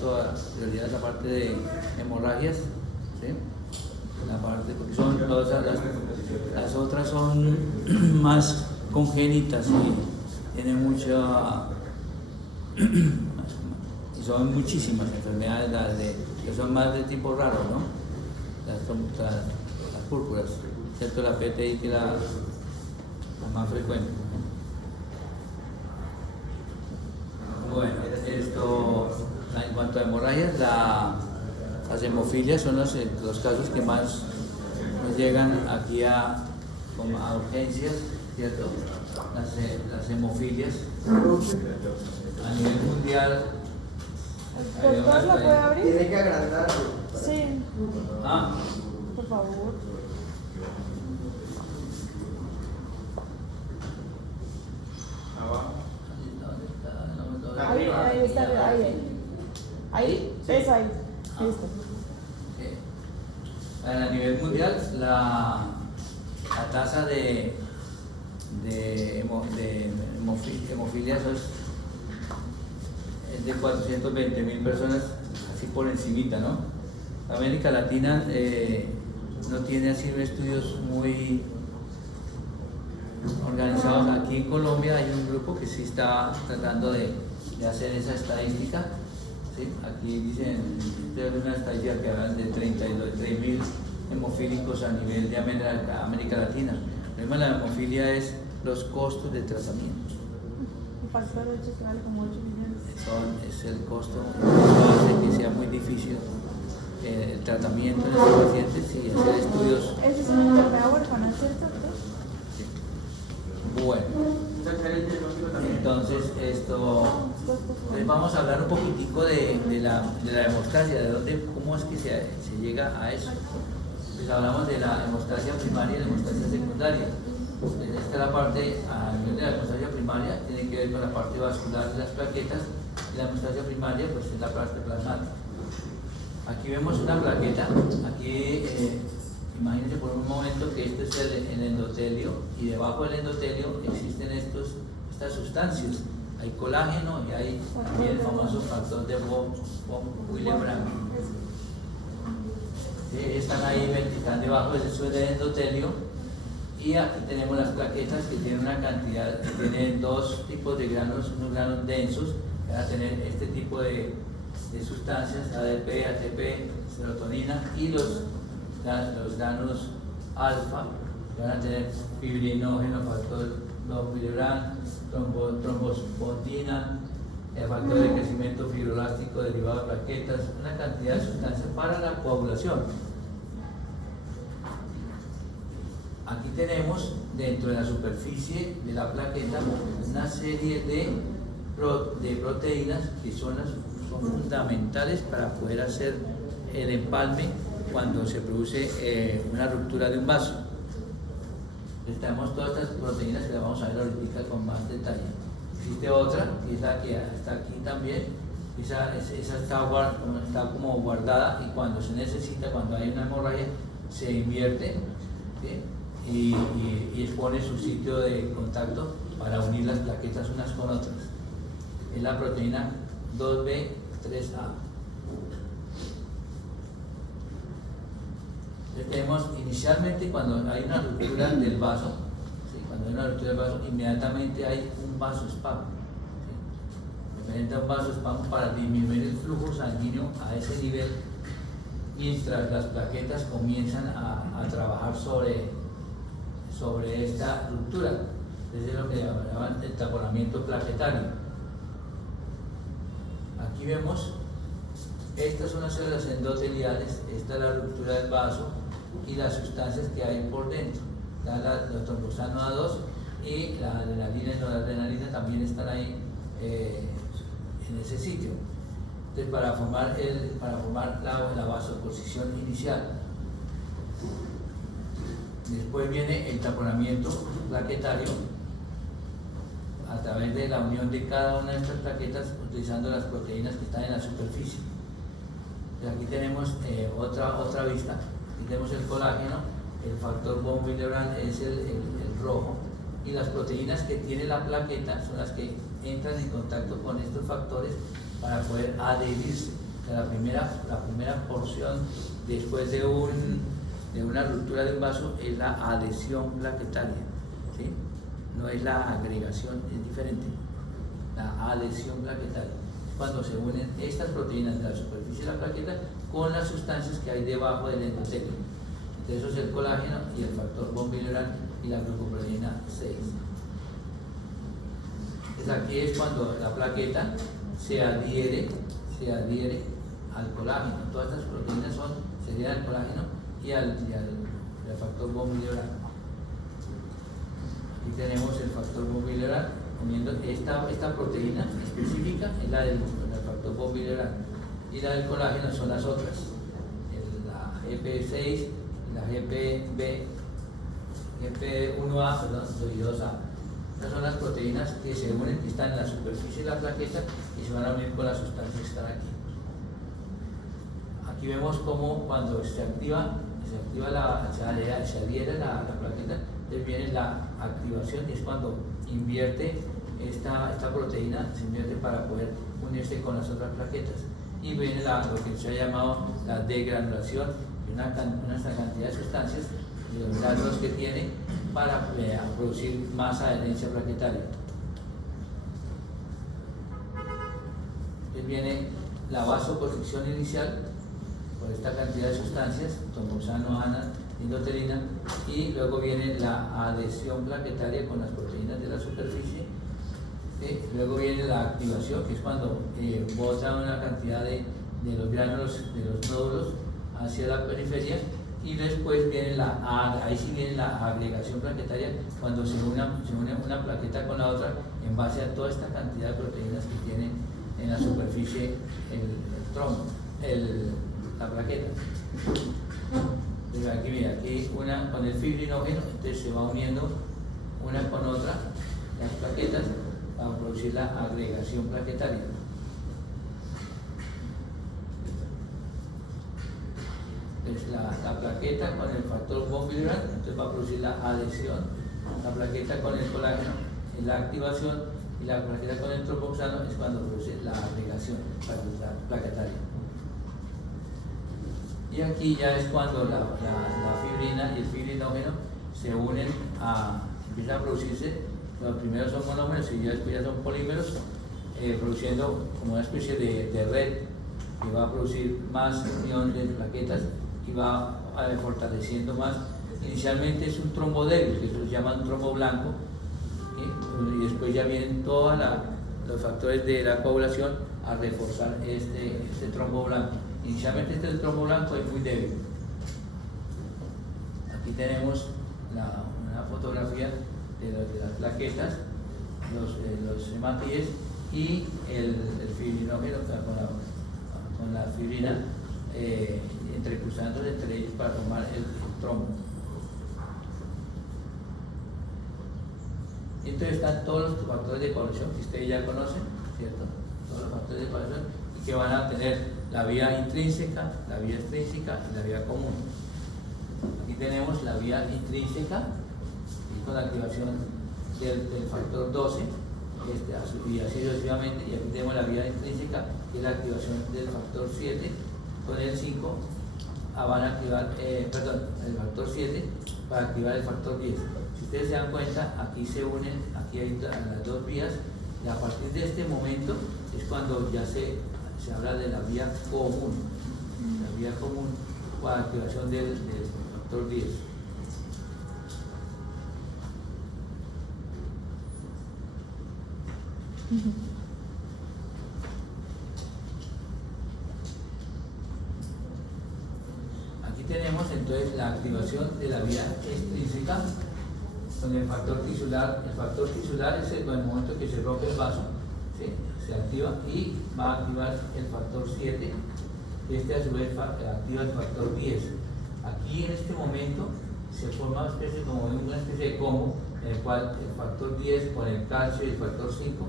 toda prioridad la parte de hemorragias, ¿sí? La parte, porque son las otras son más congénitas y tienen mucha y son muchísimas enfermedades que son más de tipo raro, ¿no? Las púrpuras, excepto la PTI, que es la más frecuente. Bueno, esto en cuanto a hemorragias, las hemofilias son los casos que más nos llegan aquí a urgencias, ¿cierto? Las hemofilias a nivel mundial. ¿Doctor, la puede abrir? Tiene que agrandar. Sí. Ah, Por favor. Ahí está, ahí. Eso ahí. Listo. a nivel mundial la tasa de hemofilia es de 420.000 personas, así por encimita, ¿no? América Latina no tiene así estudios muy organizados. Aquí en Colombia hay un grupo que sí está tratando de hacer esa estadística, ¿sí? Aquí dicen, es una estadística que hablan de 33.000 hemofílicos a nivel de América Latina. El problema de la hemofilia es los costos de tratamiento. El factor 8 que vale como 8 millones. Es el costo, hace que sea muy difícil el tratamiento de los pacientes y hacer estudios. ¿Esa es una enfermedad huérfana, cierto? Bueno, entonces vamos a hablar un poquitico de la hemostasia, cómo es que se llega a eso. Pues hablamos de la hemostasia primaria y la hemostasia secundaria. Esta es la parte, a nivel de la hemostasia primaria, tiene que ver con la parte vascular de las plaquetas, y la hemostasia primaria pues es la parte plasmática. Aquí vemos una plaqueta, aquí imagínense por un momento que este es el endotelio, y debajo del endotelio existen estas sustancias. Hay colágeno y hay también el famoso factor de von Willebrand. Están ahí, están debajo del endotelio, y aquí tenemos las plaquetas que tienen una cantidad, que tienen dos tipos de granos, unos granos densos, que van a tener este tipo de sustancias, ADP, ATP, serotonina, y los granos alfa, que van a tener fibrinógeno, factor 2 Willebrand, trombospotina, el factor de crecimiento fibroelástico derivado de plaquetas, una cantidad de sustancias para la coagulación. Aquí tenemos dentro de la superficie de la plaqueta una serie de proteínas que son fundamentales para poder hacer el empalme cuando se produce una ruptura de un vaso. Tenemos todas estas proteínas que las vamos a ver ahorita con más detalle. Existe otra, que es la que está aquí también. Esa está como guardada, y cuando se necesita, cuando hay una hemorragia, se invierte, ¿sí? y expone su sitio de contacto para unir las plaquetas unas con otras. Es la proteína 2B3A. Tenemos inicialmente, cuando hay una ruptura del vaso, ¿sí? Cuando hay una ruptura del vaso, inmediatamente hay un vasoespasmo, ¿sí? Referente a un vasoespasmo para disminuir el flujo sanguíneo a ese nivel, mientras las plaquetas comienzan a trabajar sobre esta ruptura. Eso es lo que llaman el taponamiento plaquetario. Aquí vemos, estas son las células endoteliales, esta es la ruptura del vaso y las sustancias que hay por dentro. Los trombosano A2 y la adrenalina y noradrenalina también están ahí en ese sitio. Entonces, para formar la vasoposición inicial. Después viene el taponamiento plaquetario a través de la unión de cada una de estas plaquetas utilizando las proteínas que están en la superficie. Aquí tenemos otra vista. Aquí tenemos el colágeno, el factor von Willebrand es el rojo, y las proteínas que tiene la plaqueta son las que entran en contacto con estos factores para poder adherirse. sea, la primera porción después de una ruptura de un vaso es la adhesión plaquetaria, ¿sí? No es la agregación, es diferente. La adhesión plaquetaria es cuando se unen estas proteínas de la superficie de la plaqueta con las sustancias que hay debajo del endotelio. Entre eso es el colágeno y el factor von Willebrand y la glucoproteína 6. Entonces aquí es cuando la plaqueta se adhiere al colágeno. Todas estas proteínas se adhieren al colágeno y al factor von Willebrand. Aquí tenemos el factor von Willebrand uniendo esta proteína específica, es la del factor von Willebrand, y la del colágeno son las otras, la GP6 y la GP1A, y 2A. Estas son las proteínas que se unen, que están en la superficie de la plaqueta y se van a unir con las sustancias que están aquí. Aquí vemos cómo cuando se adhiere la plaqueta, entonces viene la activación y es cuando invierte esta proteína, se invierte para poder unirse con las otras plaquetas. Y viene lo que se ha llamado la degranulación, una cantidad de sustancias de los gránulos que tiene para producir más adherencia plaquetaria. Entonces viene la vasoconstricción inicial por esta cantidad de sustancias, tromboxano, ANA, endotelina, y luego viene la adhesión plaquetaria con las proteínas de la superficie. Luego viene la activación, que es cuando bota una cantidad de los gránulos, de los nódulos hacia la periferia, y después viene ahí sí viene la agregación plaquetaria, cuando se une una plaqueta con la otra en base a toda esta cantidad de proteínas que tiene en la superficie el trombo, la plaqueta. Entonces aquí mira, aquí una con el fibrinógeno, entonces se va uniendo una con otra las plaquetas para producir la agregación plaquetaria. Entonces la plaqueta con el factor von Willebrand, entonces va a producir la adhesión, la plaqueta con el colágeno es la activación y la plaqueta con el tromboxano es cuando produce la agregación plaquetaria. Y aquí ya es cuando la fibrina y el fibrinógeno se unen empiezan a producirse. Los primeros son monómeros y después ya son polímeros, produciendo como una especie de red que va a producir más unión de plaquetas y va fortaleciendo más. Inicialmente es un trombo débil, que se llama un trombo blanco, y después ya vienen todos los factores de la coagulación a reforzar este trombo blanco. Inicialmente este trombo blanco es muy débil. Aquí tenemos una fotografía de las plaquetas, los hematíes y el fibrinógeno con la fibrina entrecruzándose entre ellos para formar el trombo. Entonces están todos los factores de coagulación que ustedes ya conocen, ¿cierto? Todos los factores de coagulación y que van a tener la vía intrínseca, la vía extrínseca y la vía común. Aquí tenemos la vía intrínseca y con la activación del factor 12 y así sucesivamente, y aquí tenemos la vía intrínseca que es la activación del factor 7 con el 5 van a activar, el factor 7 para activar el factor 10. Si ustedes se dan cuenta, aquí se unen, aquí hay las dos vías, y a partir de este momento es cuando ya se habla de la vía común para activación del factor 10. Aquí tenemos entonces la activación de la vía extrínseca con el factor tisular. El factor tisular es el momento que se rompe el vaso, ¿sí? Se activa y va a activar el factor 7. Este a su vez activa el factor 10. Aquí en este momento se forma una especie de combo en el cual el factor 10 con el calcio y el factor 5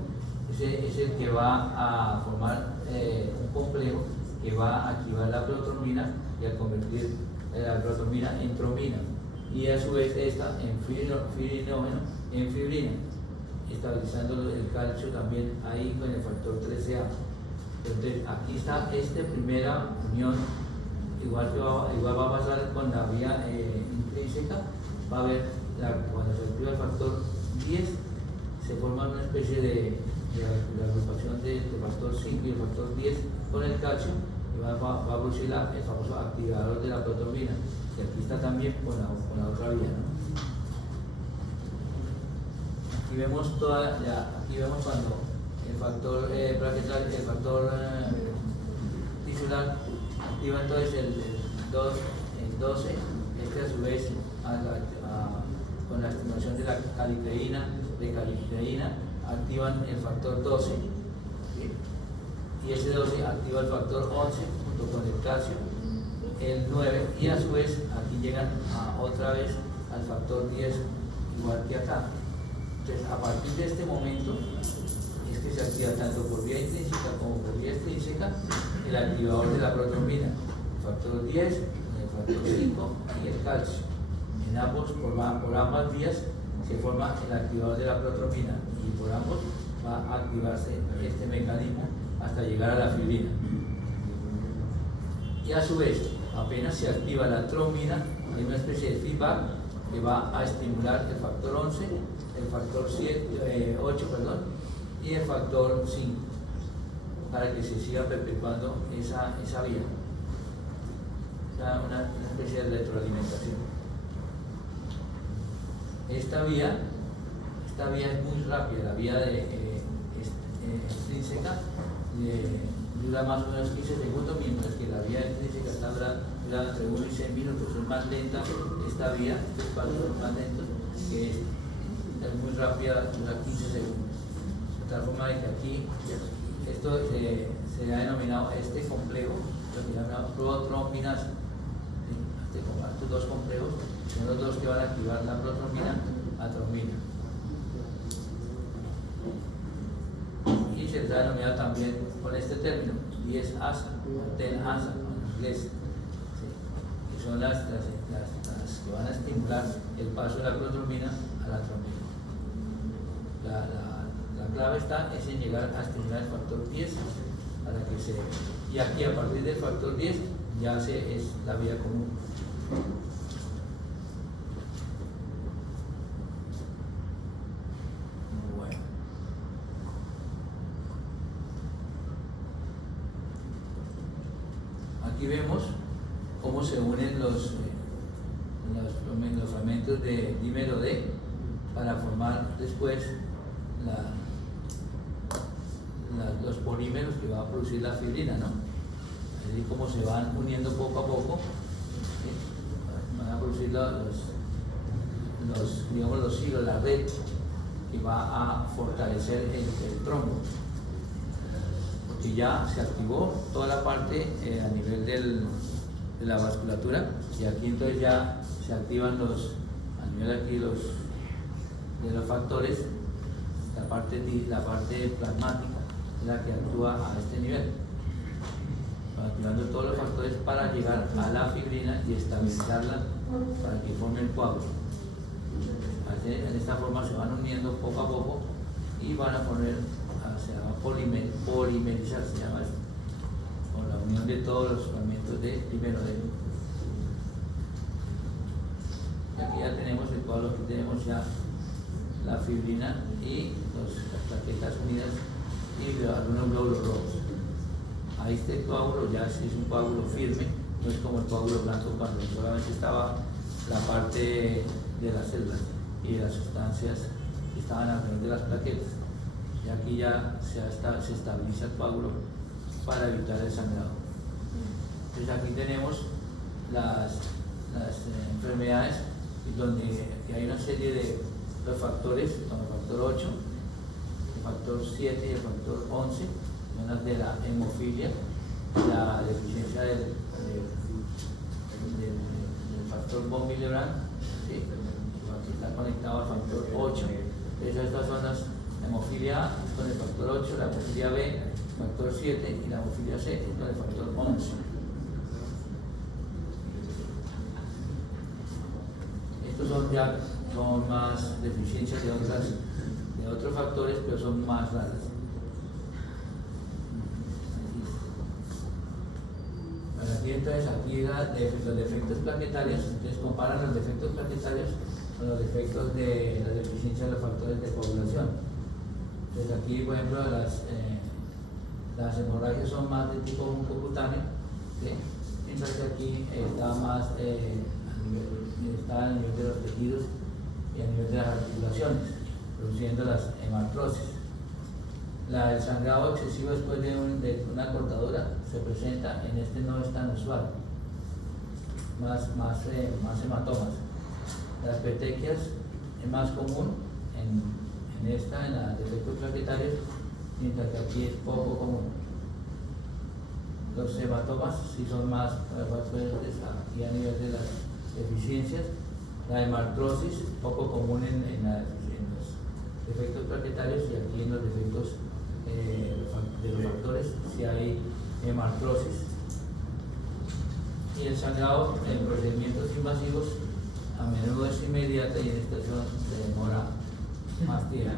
es el que va a formar un complejo que va a activar la protrombina y a convertir la protrombina en trombina, y a su vez esta en fibrinógeno en fibrina, estabilizando el calcio también ahí con el factor 13A. Entonces, aquí está esta primera unión, igual va a pasar con la vía intrínseca, va a haber, cuando se activa el factor 10, se forma una especie de agrupación del factor 5 y el factor 10 con el calcio, y va a producir el famoso activador de la protrombina, que aquí está también con la otra vía, ¿no? Aquí vemos aquí vemos cuando el factor plaquetal, el factor tisular activa entonces el 12, este a su vez con la estimulación de la calicreína, activan el factor 12, ¿sí? Y ese 12 activa el factor 11 junto con el calcio, el 9, y a su vez aquí llegan otra vez al factor 10 igual que acá. Entonces, a partir de este momento es que se activa tanto por vía intrínseca como por vía extrínseca el activador de la protrombina, el factor 10, el factor 5 y el calcio. En ambos, por ambas vías se forma el activador de la protrombina, y por ambos va a activarse este mecanismo hasta llegar a la fibrina. Y a su vez, apenas se activa la trombina, hay una especie de feedback que va a estimular el factor 11, el factor 8, y el factor 5, para que se siga perpetuando esa vía. Una especie de retroalimentación. Esta vía es muy rápida, la vía extrínseca dura más o menos 15 segundos, mientras que la vía intrínseca dura entre 1 y 6 minutos, es más lenta esta vía, estos pasos son más lentos, que es muy rápida, dura 15 segundos. De tal forma que aquí, esto se ha denominado este complejo, lo que se llama protrombinasa. Estos dos complejos son los dos que van a activar la protrombina a trombina. Y se ha denominado también con este término, 10-asa, 10-asa en inglés, ¿sí? Que son las que van a estimular el paso de la protrombina a la trombina. La clave está en llegar a estimular el factor 10 para que se... Y aquí, a partir del factor 10, ya es la vía común. Bueno. Aquí vemos cómo se unen los fragmentos de dímero D para formar después los polímeros que va a producir la fibrina, ¿no? Así como se van uniendo poco a poco, ¿sí? Van a producir los hilos, la red que va a fortalecer el trombo, porque ya se activó toda la parte a nivel de la vasculatura, y aquí entonces ya se activan a nivel aquí de los factores, la parte plasmática es la que actúa a este nivel, activando todos los factores para llegar a la fibrina y estabilizarla para que forme el coágulo. En esta forma se van uniendo poco a poco y van a poner, se llama polimerizar, se llama esto, con la unión de todos los fragmentos de dímero D. Aquí ya tenemos el coágulo, aquí tenemos ya la fibrina y las plaquetas unidas y algunos glóbulos rojos. Ahí este coágulo ya es un coágulo firme, no es como el coágulo blanco cuando solamente estaba la parte de las células y de las sustancias que estaban alrededor de las plaquetas. Y aquí ya se estabiliza el coágulo para evitar el sangrado. Entonces aquí tenemos las enfermedades donde hay una serie de los factores, como el factor 8, el factor 7 y el factor 11, son de la hemofilia, la deficiencia del factor von Willebrand, ¿sí? Aquí está conectado al factor 8. Entonces estas son las hemofilia A con el factor 8, la hemofilia B, el factor 7 y la hemofilia C con el factor 11. Estos son más deficiencias de otros factores, pero son más raras. Sí, entonces aquí los defectos plaquetarios, entonces comparan los defectos plaquetarios con los defectos de la deficiencia de los factores de coagulación. Entonces aquí, por ejemplo, las hemorragias son más de tipo mucocutáneo, ¿sí? Mientras que aquí está más está a nivel de los tejidos y a nivel de las articulaciones, produciendo las hemartrosis. El sangrado excesivo después de una cortadura se presenta, en este no es tan usual, más hematomas. Las petequias es más común en los defectos plaquetarios, mientras que aquí es poco común. Los hematomas sí son más fuertes aquí a nivel de las deficiencias. La hemartrosis, poco común en los defectos plaquetarios, y aquí en los defectos de los factores si hay hemartrosis. Y el sangrado en procedimientos invasivos a menudo es inmediata y en esta situación se demora más tiempo.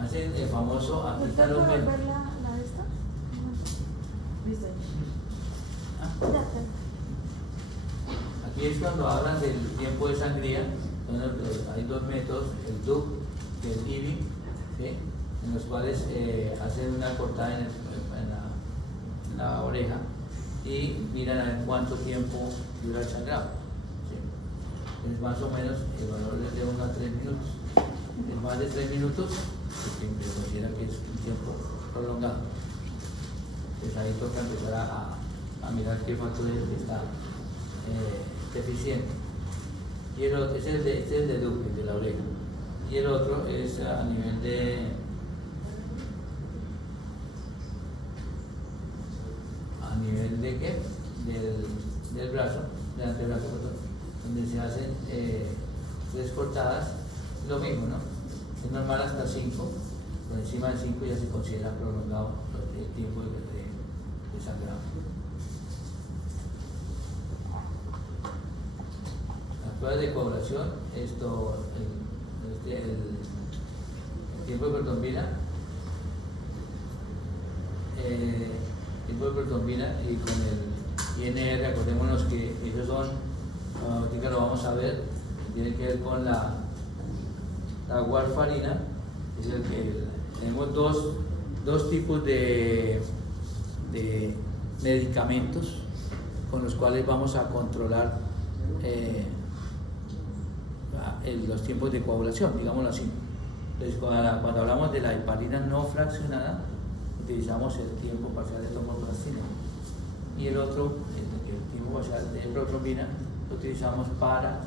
Hacen el famoso, aquí está los la de esta? ¿Viste? Aquí es cuando hablan del tiempo de sangría. Bueno, hay dos métodos, el DUC y el IBI, ¿sí? En los cuales hacen una cortada en la oreja y miran a ver cuánto tiempo dura el sangrado, ¿sí? Es más o menos, el valor es de 1 a 3 minutos. Es más de 3 minutos, se considera que es un tiempo prolongado. Entonces ahí toca empezar a mirar qué factor es el que está deficiente. Y el otro, este es el de Duque, de la oreja. Y el otro es a nivel de ¿qué? Del brazo, del antebrazo, donde se hacen 3 cortadas, lo mismo, ¿no? Es normal hasta 5, por encima de 5 ya se considera prolongado el tiempo de sangrado. Las pruebas de coagulación, el tiempo de protombina y con el INR, acordémonos que esos son, ahorita lo vamos a ver, tiene que ver con la warfarina, es el que tenemos dos tipos de medicamentos con los cuales vamos a controlar los tiempos de coagulación, digámoslo así. Entonces, cuando hablamos de la heparina no fraccionada, utilizamos el tiempo parcial de tomoplastina, y el otro, el tiempo parcial de protrombina, lo utilizamos para la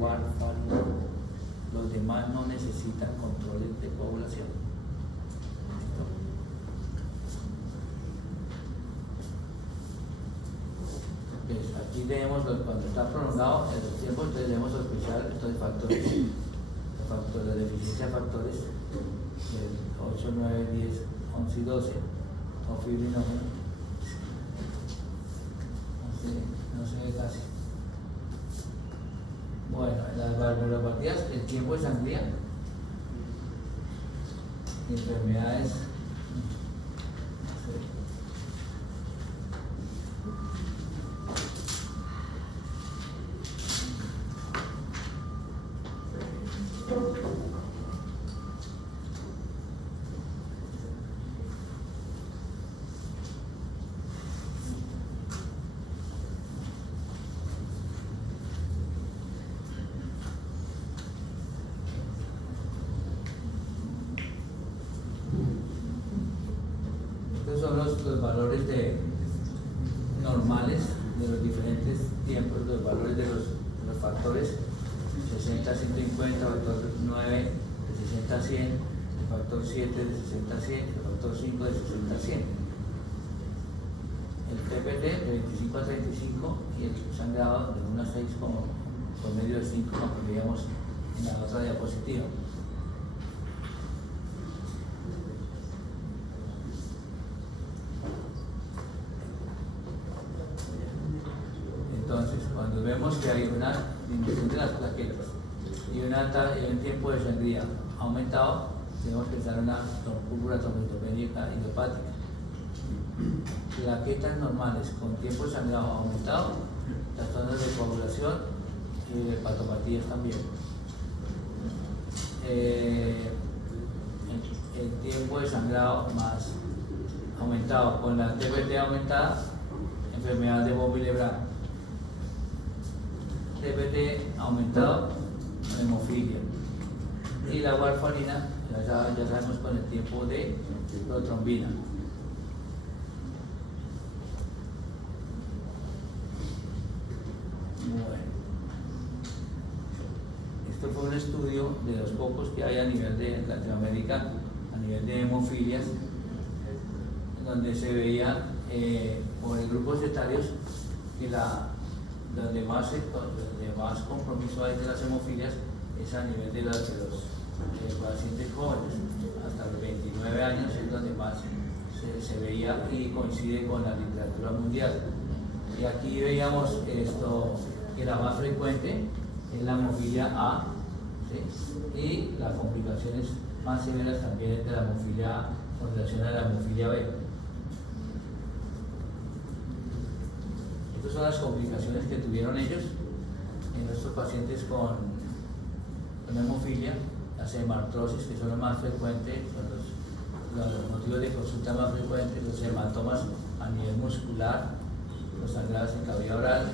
warfarina. Los demás no necesitan controles de coagulación. ¿Listo? Pues aquí tenemos cuando está prolongado el tiempo, entonces debemos sospechar estos factores, la deficiencia de factores del 8, 9, 10, 11 y 12, o fibrinógeno. No se ve casi. Bueno, en las valvulopatías, el tiempo de sangría, enfermedades, son los valores normales de los diferentes tiempos, los valores de los factores 60 a 150, factor 9 de 60 a 100, el factor 7 de 60 a 100, el factor 5 de 60 a 100. El TPT de 25 a 35 y el sangrado de 1 a 6 como promedio de 5, como veíamos en la otra diapositiva. Entonces, cuando vemos que hay una disminución de las plaquetas y un tiempo de sangría aumentado, tenemos que pensar en una púrpura trombocitopénica idiopática. plaquetas normales con tiempo de sangrado aumentado, trastornos de coagulación y hepatopatías también. El tiempo de sangrado más aumentado con la TPT aumentada, enfermedad de Boville-Lebrun. TPT aumentado, hemofilia. Y la warfarina, ya sabemos, con el tiempo de protrombina. Bueno, esto fue un estudio de los pocos que hay a nivel de Latinoamérica, a nivel de hemofilias, donde se veía por grupos etarios que donde más compromiso hay de las hemofilias es a nivel de los pacientes jóvenes, hasta los 29 años es donde más se veía y coincide con la literatura mundial. Y aquí veíamos esto, que la más frecuente es la hemofilia A, ¿sí? Y las complicaciones más severas también es de la hemofilia A con relación a la hemofilia B. Estas son las complicaciones que tuvieron ellos en nuestros pacientes con hemofilia, las hemartrosis, que son los más frecuentes, son los motivos de consulta más frecuentes, los hematomas a nivel muscular, los sangrados en cavidad oral,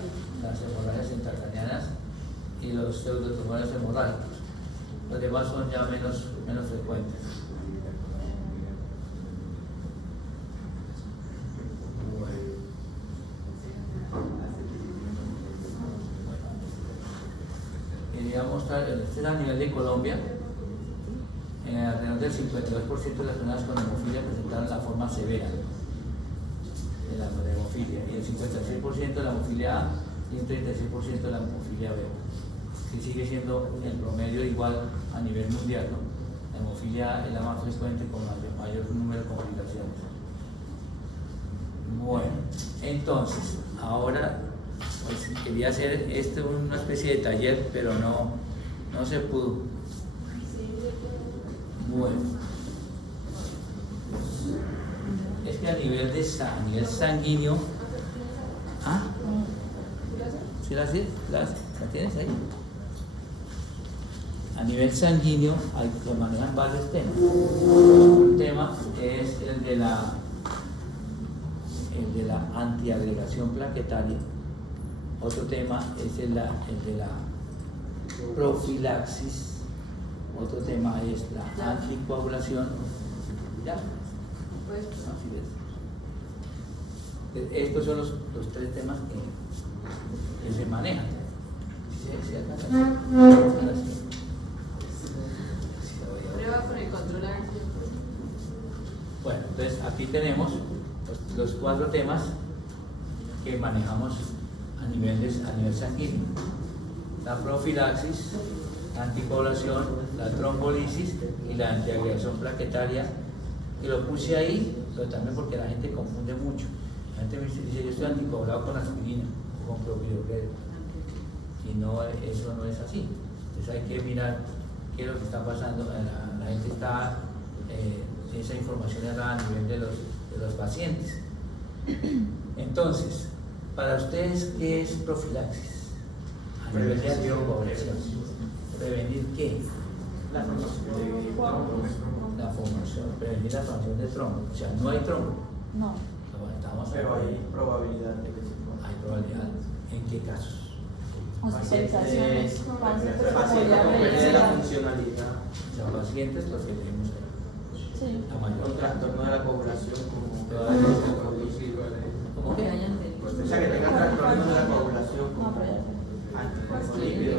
las hemorragias intracraneanas y los pseudotumores hemorrágicos. Los demás son ya menos frecuentes. Quería mostrar, este es a nivel de Colombia, alrededor del 52% de las personas con hemofilia presentaron la forma severa de la hemofilia, y el 56% de la hemofilia A y un 36% de la hemofilia B, que sigue siendo el promedio igual a nivel mundial, ¿no? La hemofilia es la más frecuente con mayor número de complicaciones. Bueno, entonces, ahora pues, quería hacer una especie de taller, pero no se pudo. Bueno, es que a nivel sanguíneo, ¿ah? ¿Sí la tienes ahí? A nivel sanguíneo se manejan varios temas. Un tema es el de la antiagregación plaquetaria. Otro tema es el de la profilaxis. Otro tema es la anticoagulación. ¿Ya? Así es. Estos son los tres temas que se manejan. Prueba con el control ácido. Bueno, entonces aquí tenemos los cuatro temas que manejamos a nivel sanguíneo: la profilaxis, la anticoagulación, la trombolisis y la antiagregación plaquetaria. Y lo puse ahí, pero también porque la gente confunde mucho. La gente me dice: yo estoy anticoagulado con aspirina o con clopidogrel. Y no, eso no es así. Entonces hay que mirar qué es lo que está pasando. La gente está, esa información errada a nivel de los pacientes. Entonces, para ustedes, ¿qué es profilaxis? A nivel de anticoagulación. ¿Prevenir qué? La formación, prevenir la formación de trombo. O sea, no hay trombo. No. Pero hay probabilidad de que se forme. Hay probabilidad. ¿En qué casos? Hospitalizaciones, Pacientes con pérdida de la funcionalidad. O sea, pacientes los que tenemos ahí. Sí. La mayor. Con trastorno de la coagulación como ¿Cómo que? o sea, que tengan trastorno de la coagulación No, como pero ya. antifosfolípidos.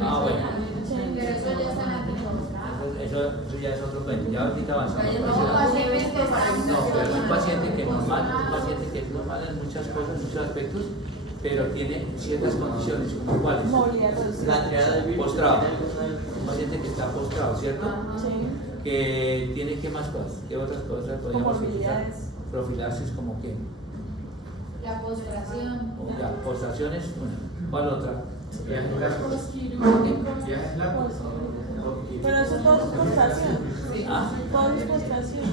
Ah, bueno. Pero eso ya está en la temporada. Eso ya es otro cuento. Ya ahorita avanzamos. No, pacientes que están. No, pero es un paciente que es normal en muchas cosas, en muchos aspectos, pero tiene ciertas condiciones, como cuáles. Movilidad reducida. La triada del virus. Postrado. ¿Tiene alguna- Un paciente que está postrado, ¿cierto? Sí. Que tiene ¿qué más cosas? ¿Qué otras cosas podríamos utilizar? Comorbilidades. Profilaxis, como que La postración. ya, postraciones, una. ¿Cuál otra? Pero eso todo es postración. Sí. ¿Ah? Todas las postraciones.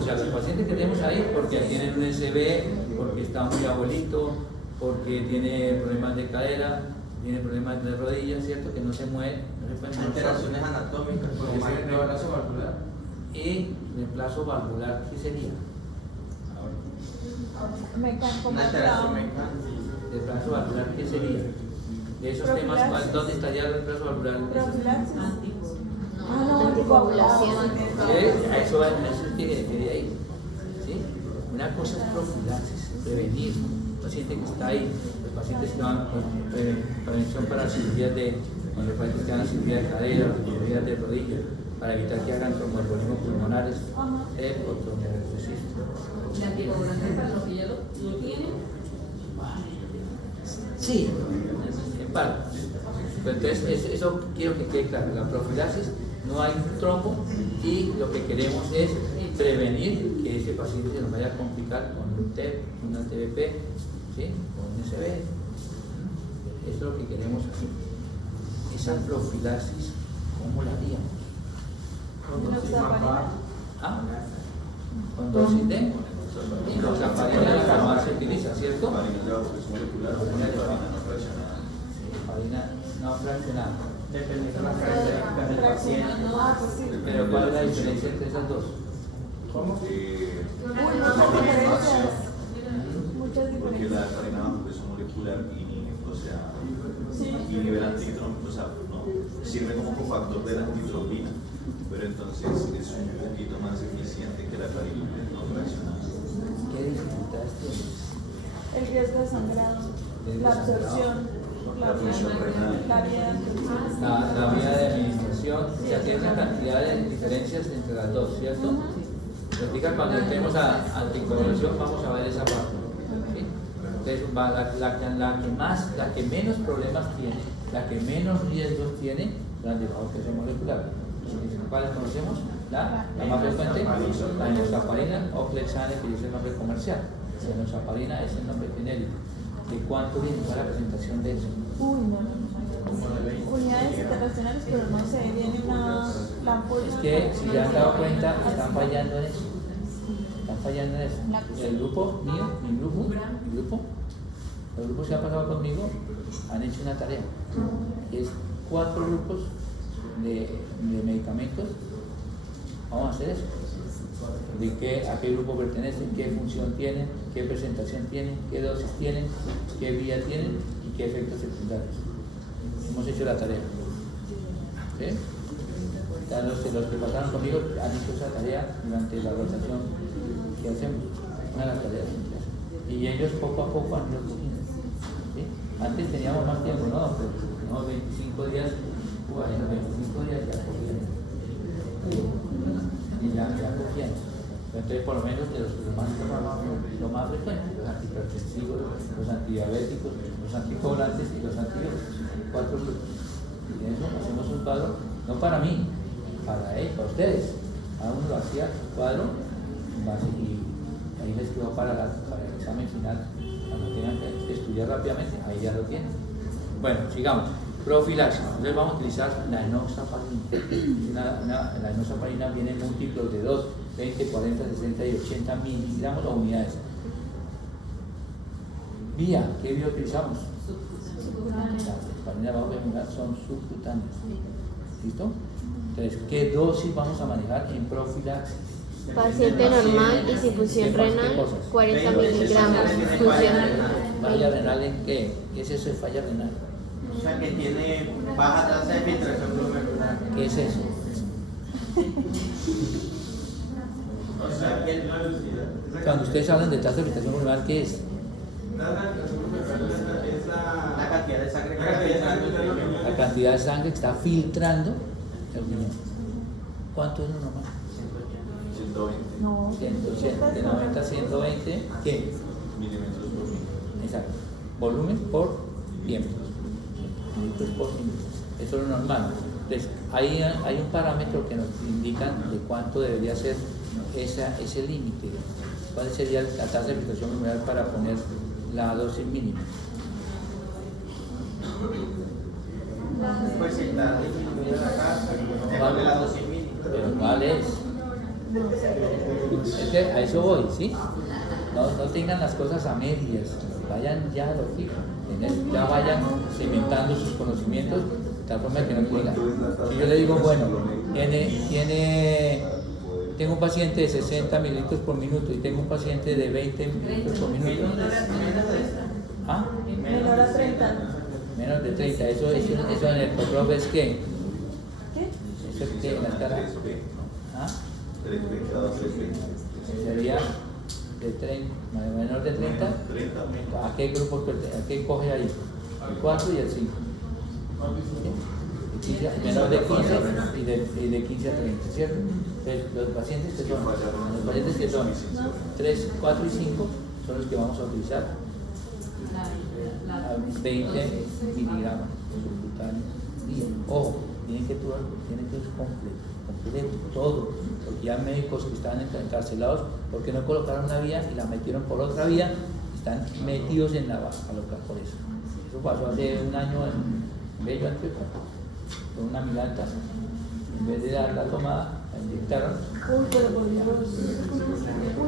O sea, los pacientes que tenemos ahí porque tienen un SB, porque está muy abuelito, porque tiene problemas de cadera, tiene problemas de rodillas, ¿cierto? Que no se mueve, no se pueden mover. Alteraciones anatómicas. Y reemplazo valvular, ¿qué sería? Mecánico Una alteración mecánica. Reemplazo valvular, ¿qué sería? De esos temas, ¿dónde estaría el reemplazo valvular? Profilaxis. Ah, no, Anticoagulación. Eso quería ir. ¿Sí? Una cosa es profilaxis, prevenir. Un paciente que está ahí, los pacientes que van con prevención para cirugías cuando los pacientes que hagan cirugía de cadera, cirugías de rodilla, para evitar que hagan tromboembolismos pulmonares, o tromboembolismo. ¿La anticoagulación para los que ya lo tienen? Sí, en parte. Pero entonces, eso quiero que quede claro. La profilaxis, no hay un trombo y lo que queremos es prevenir que ese paciente se nos vaya a complicar con un TEP, una TBP, ¿sí? Con un SB. Eso es lo que queremos hacer. Esa profilaxis, ¿cómo la haríamos? ¿Ah? Con dosis de enoxaparina es la que más se utiliza, ¿cierto? Farina no fraccionada. Dependiendo de las características del paciente. Pero ¿cuál es la diferencia entre esas dos? ¿Cómo? Muchas diferencias. Muchas Porque diferencias. la farina bajo peso molecular inhibe el antitrombina, o sea, no, sirve como cofactor de la antitrombina, pero entonces es un poquito más eficiente que la farina no fraccionada. ¿Qué dificultades tienes? El riesgo de sangrado, la absorción, La función renal. la vía de absorción. La vía de administración, o sea, tiene una cantidad de diferencias entre las dos, ¿cierto? Se fija cuando entremos a anticoagulación, vamos a ver esa parte. ¿Sí? Entonces, la que menos problemas tiene, la que menos riesgos tiene, la antibajo peso molecular. ¿Cuáles conocemos? La más frecuente, la enoxaparina o Clexane, que es el nombre comercial. La enoxaparina es el nombre genérico. ¿De cuánto viene? ¿Cuál es la presentación de eso? Uy, no. Unidades internacionales, pero no sé, viene la ampolla. Es que si ya han dado cuenta, están fallando en eso. Están fallando en eso. El grupo mío, mi grupo, los grupos que han pasado conmigo han hecho una tarea. Es 4 grupos de medicamentos. Vamos a hacer eso. A qué grupo pertenecen, qué función tienen, qué presentación tienen, qué dosis tienen, qué vía tienen y qué efectos secundarios. Hemos hecho la tarea. ¿Sí? Los que pasaron conmigo han hecho esa tarea durante la rotación que hacemos, una de las tareas. Y ellos poco a poco han ido cogiendo. ¿Sí? Antes teníamos más tiempo, ¿no? Pero, no, 25 días, en los 25 días ya cogían. Y ya cogían. Entonces, por lo menos de los más lo más frecuente, los antihipertensivos, los antidiabéticos, los anticoagulantes y los antibióticos. 4 grupos. Y de eso hacemos un cuadro, no para mí, para él, para ustedes. Cada uno lo hacía su cuadro y ahí les quedó para el examen final. Cuando tengan que estudiar rápidamente, ahí ya lo tienen. Bueno, sigamos. Profilaxis. Entonces vamos a utilizar la enoxaparina. La enoxaparina viene en múltiplos de 2, 20, 40, 60 y 80 miligramos o unidades. Vía, ¿qué vía utilizamos? Las enoxaparina bajo peso son subcutáneas. ¿Listo? Entonces, ¿qué dosis vamos a manejar en profilaxis? Paciente normal y sin función renal, 40 miligramos. Función ¿Falla renal en qué? ¿Qué es eso de falla renal? O sea, que tiene baja tasa de filtración glomerular. ¿Qué es eso? O sea, que Cuando ustedes hablan de tasa de filtración glomerular, ¿qué es? la cantidad de sangre que está filtrando el riñón. La cantidad de sangre que está filtrando el riñón. ¿Cuánto es lo normal? 120 No, 180, de 90 a 120, ¿qué? milímetros por minuto. Exacto. Volumen por tiempo. Litros por minuto. Eso es lo normal. Entonces, hay un parámetro que nos indica de cuánto debería ser ese límite. ¿Cuál sería la tasa de filtración glomerular para poner la dosis mínima? Pues si está disminuyendo la tasa, déjame la dosis mínima. Pero ¿cuál es? Es que a eso voy, ¿sí? No tengan las cosas a medias, vayan ya a lo fijo, ¿entiendes? Ya vayan cimentando sus conocimientos de tal forma que no digan. Si yo le digo, bueno, tengo un paciente de 60 mililitros por minuto y tengo un paciente de 20 mililitros por minuto. ¿Ah? Menor a 30. Menos de 30, eso en el COPROF es ¿qué? ¿Qué? Eso es que en la escala. ¿Ah? Sería de 30, menor de 30. ¿A qué grupo a qué coge ahí? El 4 y el 5. Menor de 15 y de 15 a 30, ¿cierto? Entonces, los pacientes que son 3, 4 y 5 son los que vamos a utilizar a 20 miligramos subcutáneo día. Ojo, tiene que ser completo, todo, porque ya médicos que están encarcelados porque no colocaron una vía y la metieron por otra vía, están metidos en la vaca local por eso. Eso pasó hace un año en Bello Antioquia, con una milanta, en vez de dar la tomada, la inyectaron. Uy, pero por Dios.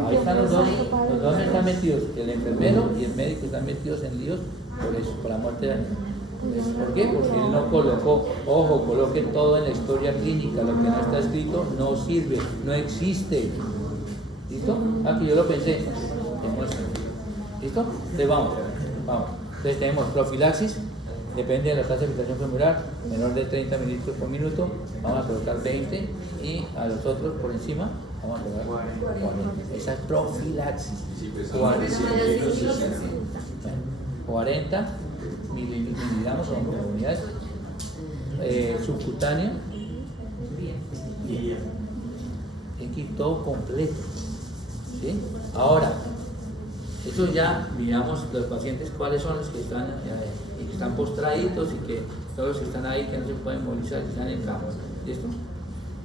Ahí están los dos están metidos, el enfermero y el médico están metidos en líos por eso, por la muerte de la niña. ¿Por qué? Porque él no colocó, ojo, coloquen todo en la historia clínica, lo que no está escrito no sirve, no existe. ¿Listo? Ah, que yo lo pensé. ¿Listo? Entonces vamos. Entonces tenemos profilaxis, depende de la tasa de filtración femoral, menor de 30 mililitros por minuto, vamos a colocar 20 y a los otros por encima vamos a colocar 40. Esa es profilaxis. 40 miligramos o unidades subcutáneo y aquí todo completo, ¿sí? Ahora, eso ya miramos los pacientes cuáles son los que están postraditos y que todos los que están ahí que no se pueden movilizar, que están en cama. ¿Listo?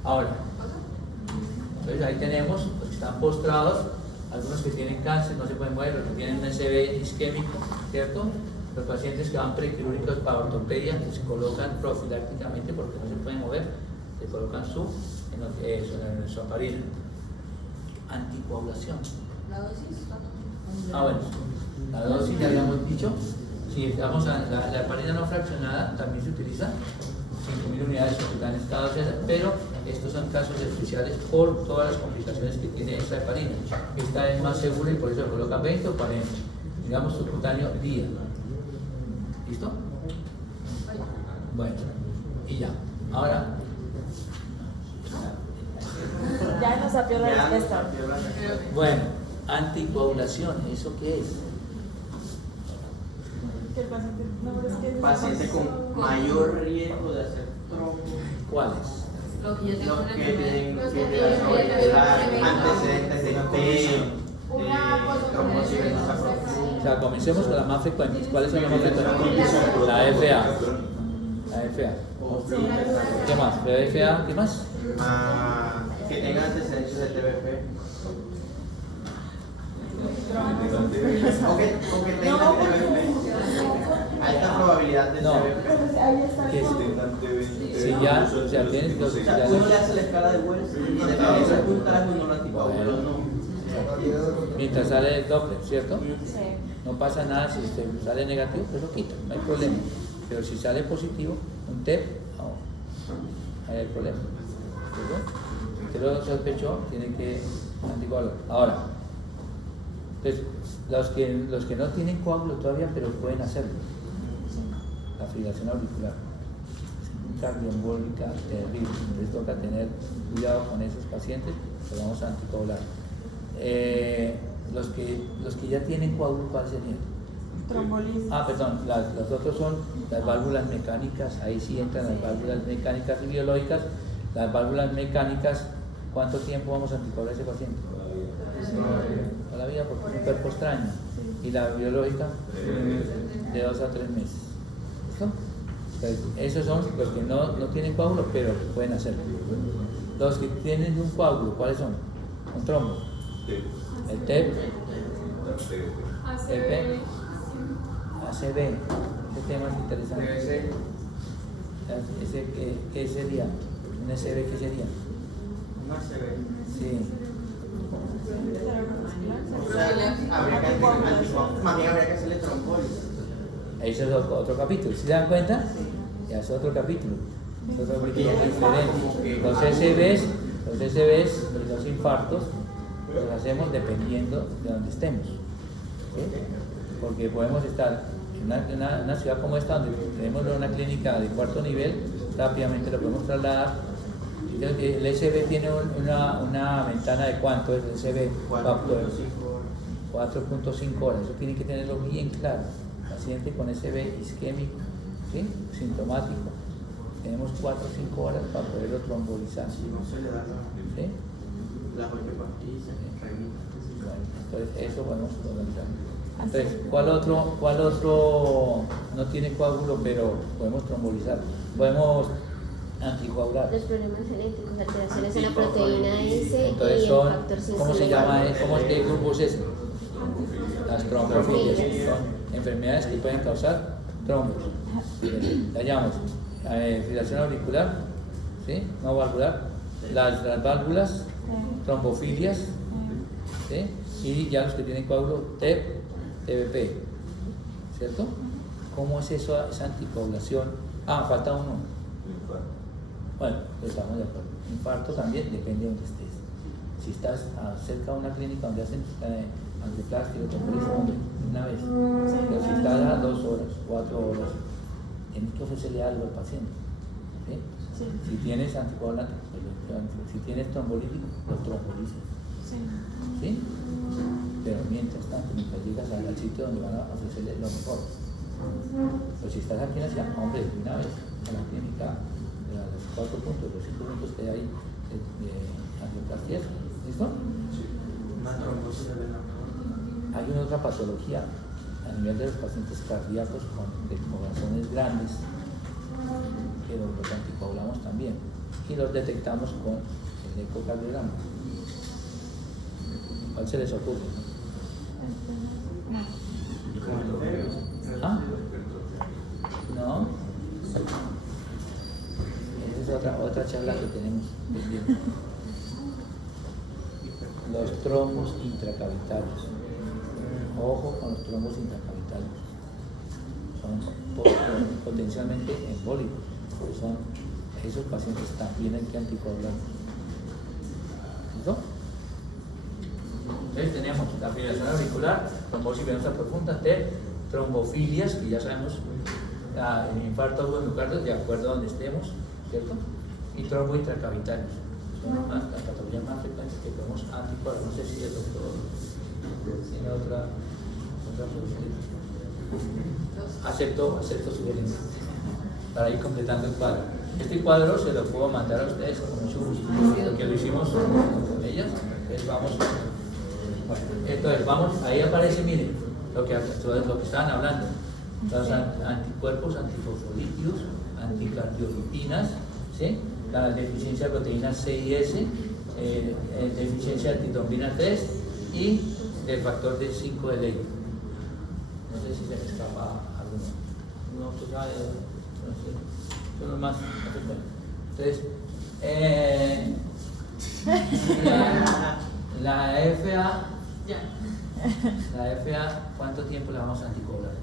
Ahora, entonces ahí tenemos los que están postrados, algunos que tienen cáncer, no se pueden mover, los que tienen un SB isquémico, ¿cierto? Los pacientes que van prequirúrgicos para ortopedia, que se colocan profilácticamente porque no se pueden mover, se colocan su heparina. Anticoagulación. ¿La dosis? Bueno, la dosis ya habíamos dicho. Si estamos la heparina no fraccionada también se utiliza 5.000 unidades subcutaneas cada docena, pero estos son casos especiales por todas las complicaciones que tiene esta heparina. Esta es más segura y por eso se colocan 20 o 40, digamos subcutáneo día. ¿Listo? Bueno, y ya. Ahora. Ya nos sapió la respuesta. Bueno, anticoagulación, ¿eso qué es? Que el paciente, no, pero es que es Paciente con mayor riesgo de hacer trombo. ¿Cuáles? Los que ya Los tienen que tienen enfermedad. antecedentes de trombosis venosa profunda. O sea, comencemos con las más frecuentes. ¿Cuáles son las más frecuentes? La FA. La FA. ¿Qué más? ¿FA? ¿Qué más? Que tengan antecedentes de TBP. O que tengan TBP. Alta probabilidad de No. TBP. ahí está. Que si ya, o sea, tienes los. O sea, uno le hace la escala de Wells y depende de un carajo no la tipo, pero no. Mientras sale el Doppler, ¿cierto? Sí. No pasa nada si sale negativo, pues lo quito, no hay problema. Pero si sale positivo, un TEP, ahí hay problema. ¿Cierto? Si usted lo sospechó, tiene que anticoagular. Ahora, pues, los que no tienen coágulo todavía, pero pueden hacerlo. La fibrilación auricular. Cardioembólica terrible. Entonces toca tener cuidado con esos pacientes, que vamos a anticoagular. Los que ya tienen coágulo, ¿cuál sería? Trombolisis. Perdón, los otros son las válvulas mecánicas, ahí sí entran las válvulas mecánicas y biológicas. Las válvulas mecánicas, ¿cuánto tiempo vamos a anticoagular a ese paciente? Toda la vida, porque es un cuerpo extraño. Y la biológica, de 2 a 3 meses. ¿Listo? Entonces, esos son los que no tienen coágulo, pero pueden hacerlo. Los que tienen un coágulo, ¿cuáles son? Un trombo. El TEP, EP, ACV. Ese tema es interesante. ¿Qué sería? ¿Un SB qué sería? Una CB. Sí. O sea, habría que más bien habría que hacerle trombólisis. Eso es otro capítulo. ¿Se dan cuenta? Ya es otro capítulo. Es otro capítulo diferente. Los SBs y los infartos los hacemos dependiendo de donde estemos. ¿Sí? Porque podemos estar en una ciudad como esta, donde tenemos una clínica de cuarto nivel, rápidamente lo podemos trasladar. El SB tiene una ventana de cuánto es el SB, 4.5 horas. Eso tiene que tenerlo bien claro. Paciente con SB isquémico, ¿sí? Sintomático. Tenemos 4 o 5 horas para poderlo trombolizar. Si no se le da ¿Sí? las 8 pastillas, Bueno, entonces eso podemos organizar. Entonces, ¿cuál otro no tiene coágulo pero podemos trombolizar? Podemos anticoagular. Los problemas genéticos, alteraciones en la proteína S Entonces y el son, factor 5. ¿cómo se llama? ¿Qué grupo es ese? Las trombofilias. Son enfermedades que pueden causar trombos. La llamamos fibrilación auricular, ¿sí? No valvular, las válvulas, trombofilias, ¿sí? Y ya los que tienen coágulo, TEP, TBP, ¿cierto? ¿Cómo es eso, esa anticoagulación? Ah, falta uno. Bueno, pues estamos de acuerdo. Infarto también depende de donde estés. Si estás cerca de una clínica donde hacen angioplastia o trombolismo, una vez. Pero si estás a 2 horas, 4 horas, tienes que ofrecerle algo al paciente. ¿Sí? Sí. Si tienes anticoagulante, si tienes trombolítico, lo trombolizas. Sí. ¿Sí? Pero mientras tanto, mientras llegas al sitio donde van a ofrecerle lo mejor. Pero si estás aquí en la ciudad, hombre, de una vez a la clínica, de los 4 puntos, los 5 puntos que hay de angioplastia, ¿listo? Una trombosis de vena. Hay una otra patología a nivel de los pacientes cardíacos con corazones grandes, que los anticoagulamos también y los detectamos con el ecocardiograma. ¿Cuál se les ocurre? ¿Ah? ¿No? Esa es otra charla que tenemos pendiente. Los trombos intracavitarios. Ojo con los trombos intracavitarios. Son potencialmente embólicos. Son esos pacientes también hay que anticoagular. ¿Listo? Entonces tenemos la fibrilación auricular, trombosis venosa profunda, trombofilias, que ya sabemos el infarto agudo de miocardio, de acuerdo a donde estemos, ¿cierto? Y trombo intracavitarios. Son las patologías más frecuentes que podemos anticoagular. No sé si el doctor tiene otra pregunta. Acepto sugerencias para ir completando el cuadro. Este cuadro se lo puedo mandar a ustedes con mucho gusto, porque lo hicimos con ellas. Entonces vamos, ahí aparece, miren, lo que estaban hablando, los anticuerpos antifosfolípidos, anticardiolipinas, ¿sí? La deficiencia de proteínas C y S, deficiencia de antitrombina 3 y del factor de 5 de Leigh. No sé si se me escapa alguno. No, pues ya, no sé, son los más frecuentes. Entonces, la FA, ¿cuánto tiempo la vamos a anticoagular?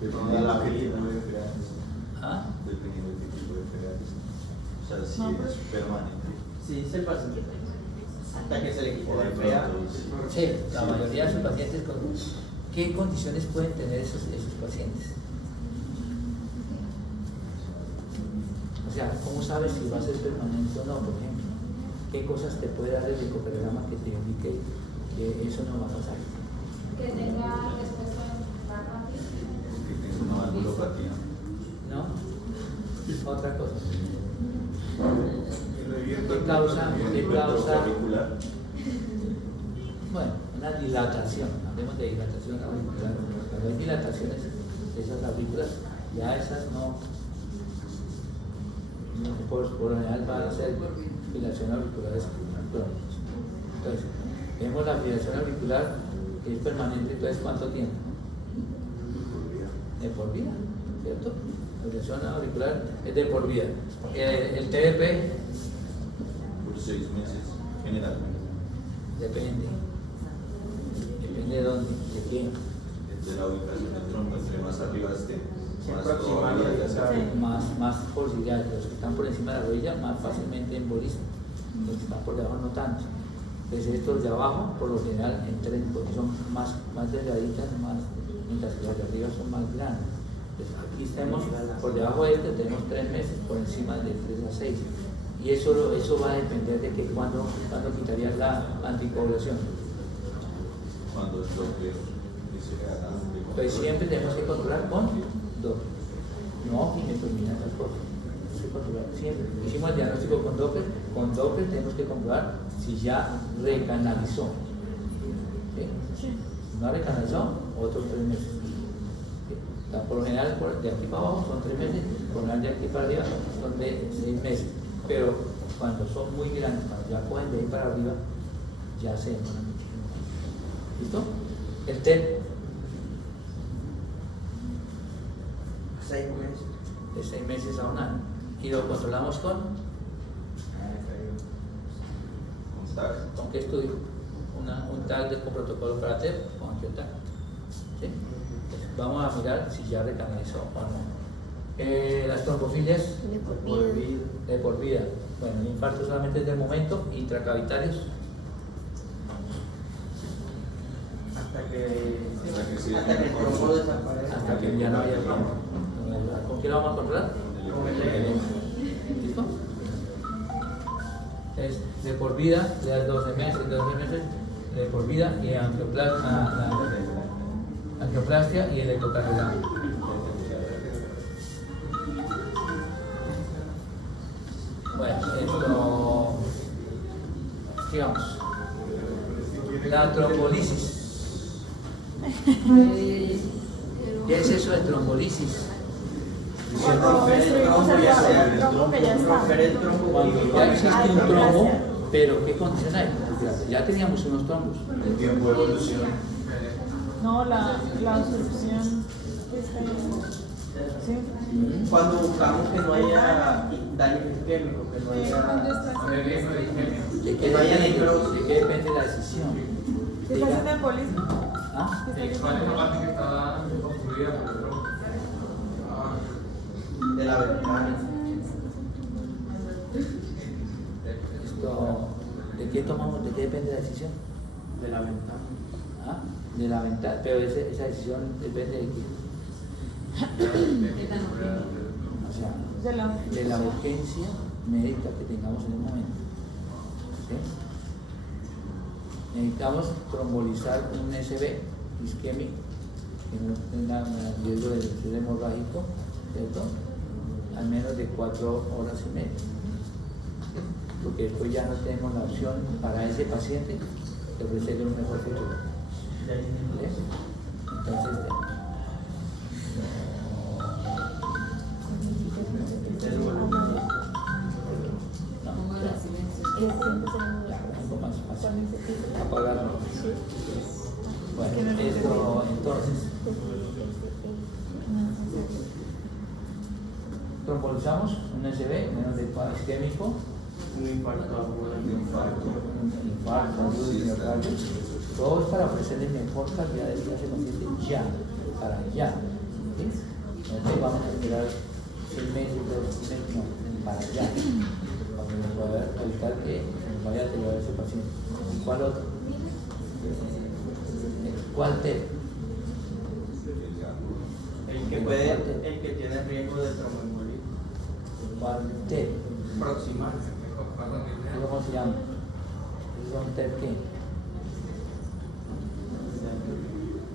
Depende de la ferida. ¿Ah? Dependiendo de qué tipo de ferida. O sea, si es permanente. Sí, es el paciente. Hasta que se le quite O de la fea. pronto, Sí, la mayoría de sus pacientes con... ¿Qué condiciones pueden tener esos pacientes? O sea, ¿cómo sabes si va a ser permanente o no, por ejemplo? ¿Qué cosas te puede dar el ecocardiograma que te indique que eso no va a pasar? Que tenga respuesta más rápida. que tenga una valvulopatía. ¿No? Otra cosa. ¿Qué ¿Qué causa? auricular? Bueno, una dilatación. Hablemos de dilatación auricular. Cuando hay dilataciones de esas aurículas, ya esas no por lo general van a ser fibrilación auriculares crónicas. Entonces, vemos la fibrilación auricular que es permanente, entonces ¿cuánto tiempo? De por vida, ¿cierto? La fibrilación auricular es de por vida. El TDP, 6 meses generalmente. Depende. Depende de dónde, de quién. De la ubicación del trombo, entre más arriba esté, más aproximado probabilidad de hacer. Más posibilidades. Los que están por encima de la rodilla más fácilmente embolizan. Los que están por debajo no tanto. Entonces estos de abajo por lo general entran porque son más delgaditas, mientras que las de arriba son más grandes. Entonces aquí tenemos por debajo de este tenemos 3 meses, por encima de 3 a 6. Y eso va a depender de que cuándo quitarías la anticoagulación. Cuando el doctor dice que haga Pues siempre tenemos que controlar con Doppler. No ginecotomía, esas cosas. Tenemos que controlar siempre. Hicimos el diagnóstico con Doppler tenemos que comprobar si ya recanalizó. ¿Sí? No recanalizó, otros 3 meses. ¿Sí? O sea, por lo general, de aquí para abajo son 3 meses, por lo general de aquí para arriba son de 6 meses. Pero cuando son muy grandes, cuando ya pueden de ahí para arriba, ya se demoran mucho. ¿Listo? El TEP 6 meses. de 6 meses a un año. Y lo controlamos con TAC. ¿con qué estudio? Un TAC con protocolo para TEP con angiotag. ¿Sí? Vamos a mirar si ya recanalizó o no. Las trombofilias De por vida. de por vida. Bueno, el infarto solamente es de momento, intracavitarios. Hasta que el Hasta trombo desaparezca. Hasta que ya no haya trombo. ¿Con qué lo vamos a controlar? Con el ECMO. ¿Listo? Es de por vida, le das 12 meses, de por vida y angioplastia y el ecocardiograma. Bueno, esto, sigamos. La trombolisis. ¿Qué es eso de trombolisis? Cuando destruimos el trombo que ya está. Cuando ya existe un trombo, pero ¿qué condición hay? Ya teníamos unos trombos. El tiempo de evolución. No, la obstrucción. Sí. Cuando buscamos que no haya daño isquémico, que no haya. ¿De no haya necrosis. qué depende la decisión? ¿Qué está haciendo embolismo? ¿Ah? ¿Qué está haciendo embolismo? De la ventana. Esto, ¿de qué tomamos? ¿De qué depende la decisión? De la ventana. ¿Ah? De la ventana, pero esa decisión depende de qué. O sea, de la urgencia médica que tengamos en el momento. ¿Sí? Necesitamos trombolizar un SB isquémico que no tenga riesgo de estrés hemorrágico, ¿cierto? Al menos de 4 horas y media. ¿Sí? Porque después ya no tenemos la opción para ese paciente de ofrecerle un mejor futuro. ¿Sí? Entonces, Póngalo en silencio. algo más fácil. Apagarlo. Bueno, esto entonces. Trombolizamos un SB, menos de isquémico, Un infarto. Un infarto. un infarto, agudo de miocardio. Todo es para ofrecerle mejor calidad de vida a ese paciente ya, para ya. ¿Sí? Entonces vamos a esperar 6 meses, 2 meses, no, para ya. Para que nos pueda evitar que nos vaya a deteriorar ese paciente. ¿Y cuál otro? ¿Cuál TEP? El que tiene riesgo de tromboembolismo. ¿Cuál TEP? Proximal. ¿Cómo se llama? ¿Es un TEP qué?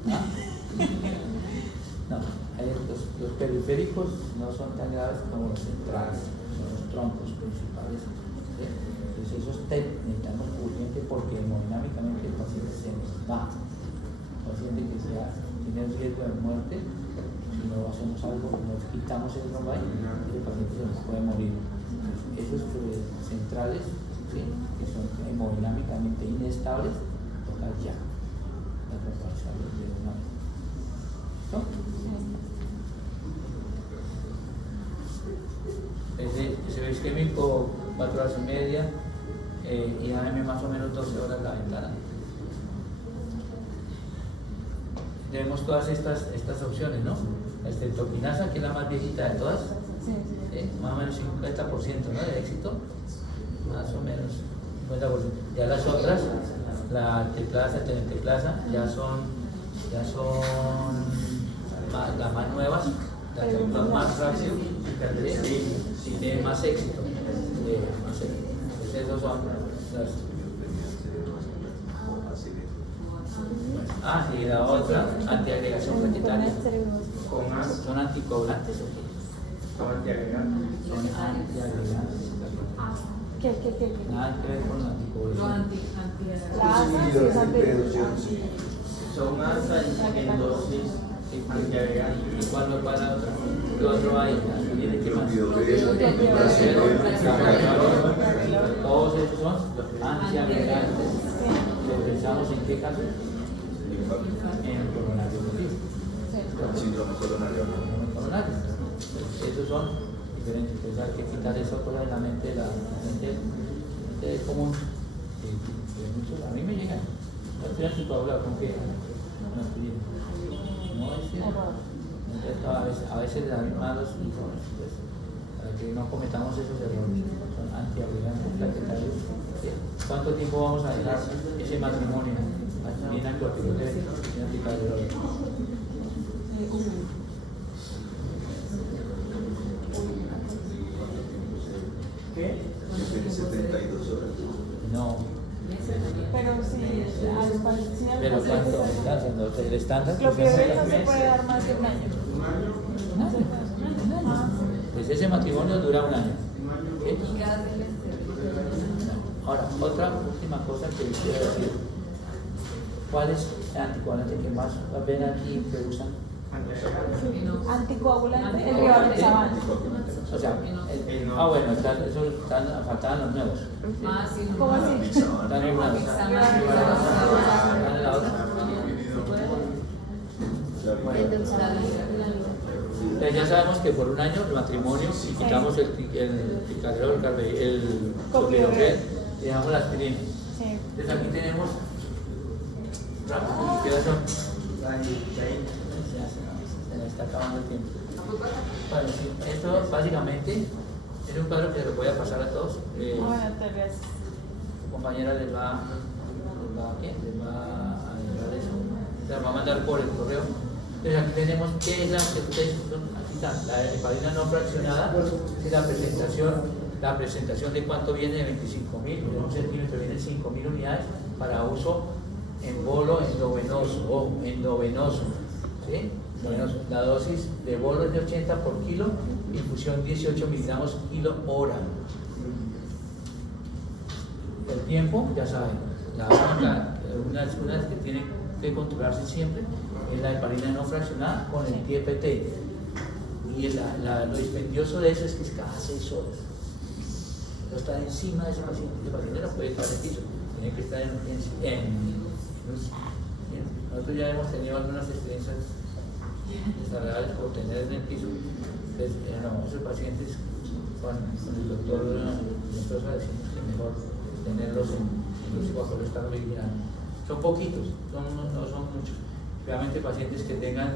¿Ah? No, los periféricos no son tan graves como los centrales, son los troncos principales. ¿Sí? Entonces esos TEP necesitamos urgente porque hemodinámicamente el paciente se nos va. El paciente que tiene riesgo de muerte, si no hacemos algo, nos quitamos el trombay, el paciente se nos puede morir. Entonces, esos centrales, ¿sí? Que son hemodinámicamente inestables, toca ya la preparación de una vez. ¿Listo? Ese isquémico 4 horas y media, más o menos 12 horas la ventana. Tenemos todas estas opciones, ¿no? La estreptopinasa, que es la más viejita de todas, Sí. más o menos 50%, ¿no? De éxito, más o menos 50%. Ya las otras, la alteplasa, tenenteplasa, ya son las más nuevas, las que actúan más rápido y tienen más éxito. Pues esos son las. Y la otra, antiagregación plaquetaria. ¿Son anticoagulantes o qué? Son antiagregantes. ¿Qué? Nada que ver con Lo anticoagulantes. Son altas en dosis antiagregantes. ¿Y cuándo para otra? ¿Qué otro hay? ¿Qué más? Todos esos son los antiagregantes. ¿Lo pensamos en qué caso? En el coronario motivo. Síndrome coronario. Coronario. Esos son diferentes. Entonces hay que quitar eso fuera de la mente de la gente común. A mí me llegan. No estoy anticoagulado, ¿con qué? No estoy. No es cierto. Entonces, a veces dan malos informes, pues, para que no cometamos esos errores. Son antiagregantes plaquetarios. ¿Cuánto tiempo vamos a dejar ese matrimonio? Bien anticoagulante, bien anticoagulante. ¿Qué? 72 horas. No. Pero si al paciente. Pero ¿cuánto está haciendo? ¿El estándar? Lo que ven no se puede dar más de un año. Un año. Pues ese matrimonio dura un año. ¿Ok? Ahora, otra última cosa que les quiero decir. ¿Cuál es el anticoagulante que más ven aquí que usan? Anticoagulante, el rivaroxaban. O sea, bueno, faltaban los nuevos. ¿Cómo así? Están en una. ¿Están en la otra? Entonces ya sabemos que por un año el matrimonio, si quitamos el picadero, el clopidogrel y dejamos la aspirina. Sí. Entonces aquí tenemos. ¿Qué hora son? Se me está acabando el tiempo. Bueno, sí, esto básicamente es un cuadro que les voy a pasar a todos. Bueno, tal vez. Tu compañera les va a enviar eso. Se las va a mandar por el correo. Entonces aquí tenemos qué es aquí está, la heparina no fraccionada, es la presentación de cuánto viene de 25.000, de un centímetro vienen 5.000 unidades para uso en bolo endovenoso, ojo, endovenoso, ¿sí? La dosis de bolo es de 80 por kilo, infusión 18 miligramos kilo hora. El tiempo, ya saben, una que tiene que controlarse siempre es la heparina no fraccionada con el TPT. Y lo dispendioso de eso es que es cada 6 horas. No está encima de ese paciente no puede estar en el piso, tiene que estar en nosotros ya hemos tenido algunas experiencias desagradables por tener en el piso. Entonces, esos pacientes, con el doctor, nosotros decimos que mejor tenerlos en los bajo el estado vigilando. Son poquitos, no son muchos. Realmente pacientes que tengan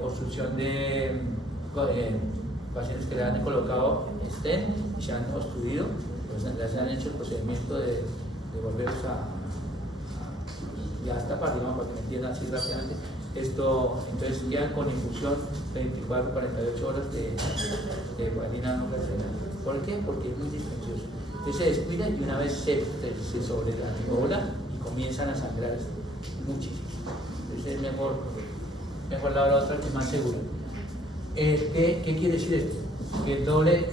obstrucción de pacientes que le han colocado stent y se han obstruido, pues les han hecho el procedimiento de volverlos ya está para arriba, para que me entiendan así rápidamente. Entonces quedan con infusión 24-48 horas de heparina no fraccionada. ¿Por qué? Porque es muy dispendioso. Entonces se descuida y una vez se sobreanticoagula y comienzan a sangrar muchísimo. Entonces es mejor la otra que es más segura. ¿Qué quiere decir esto? Que el doble,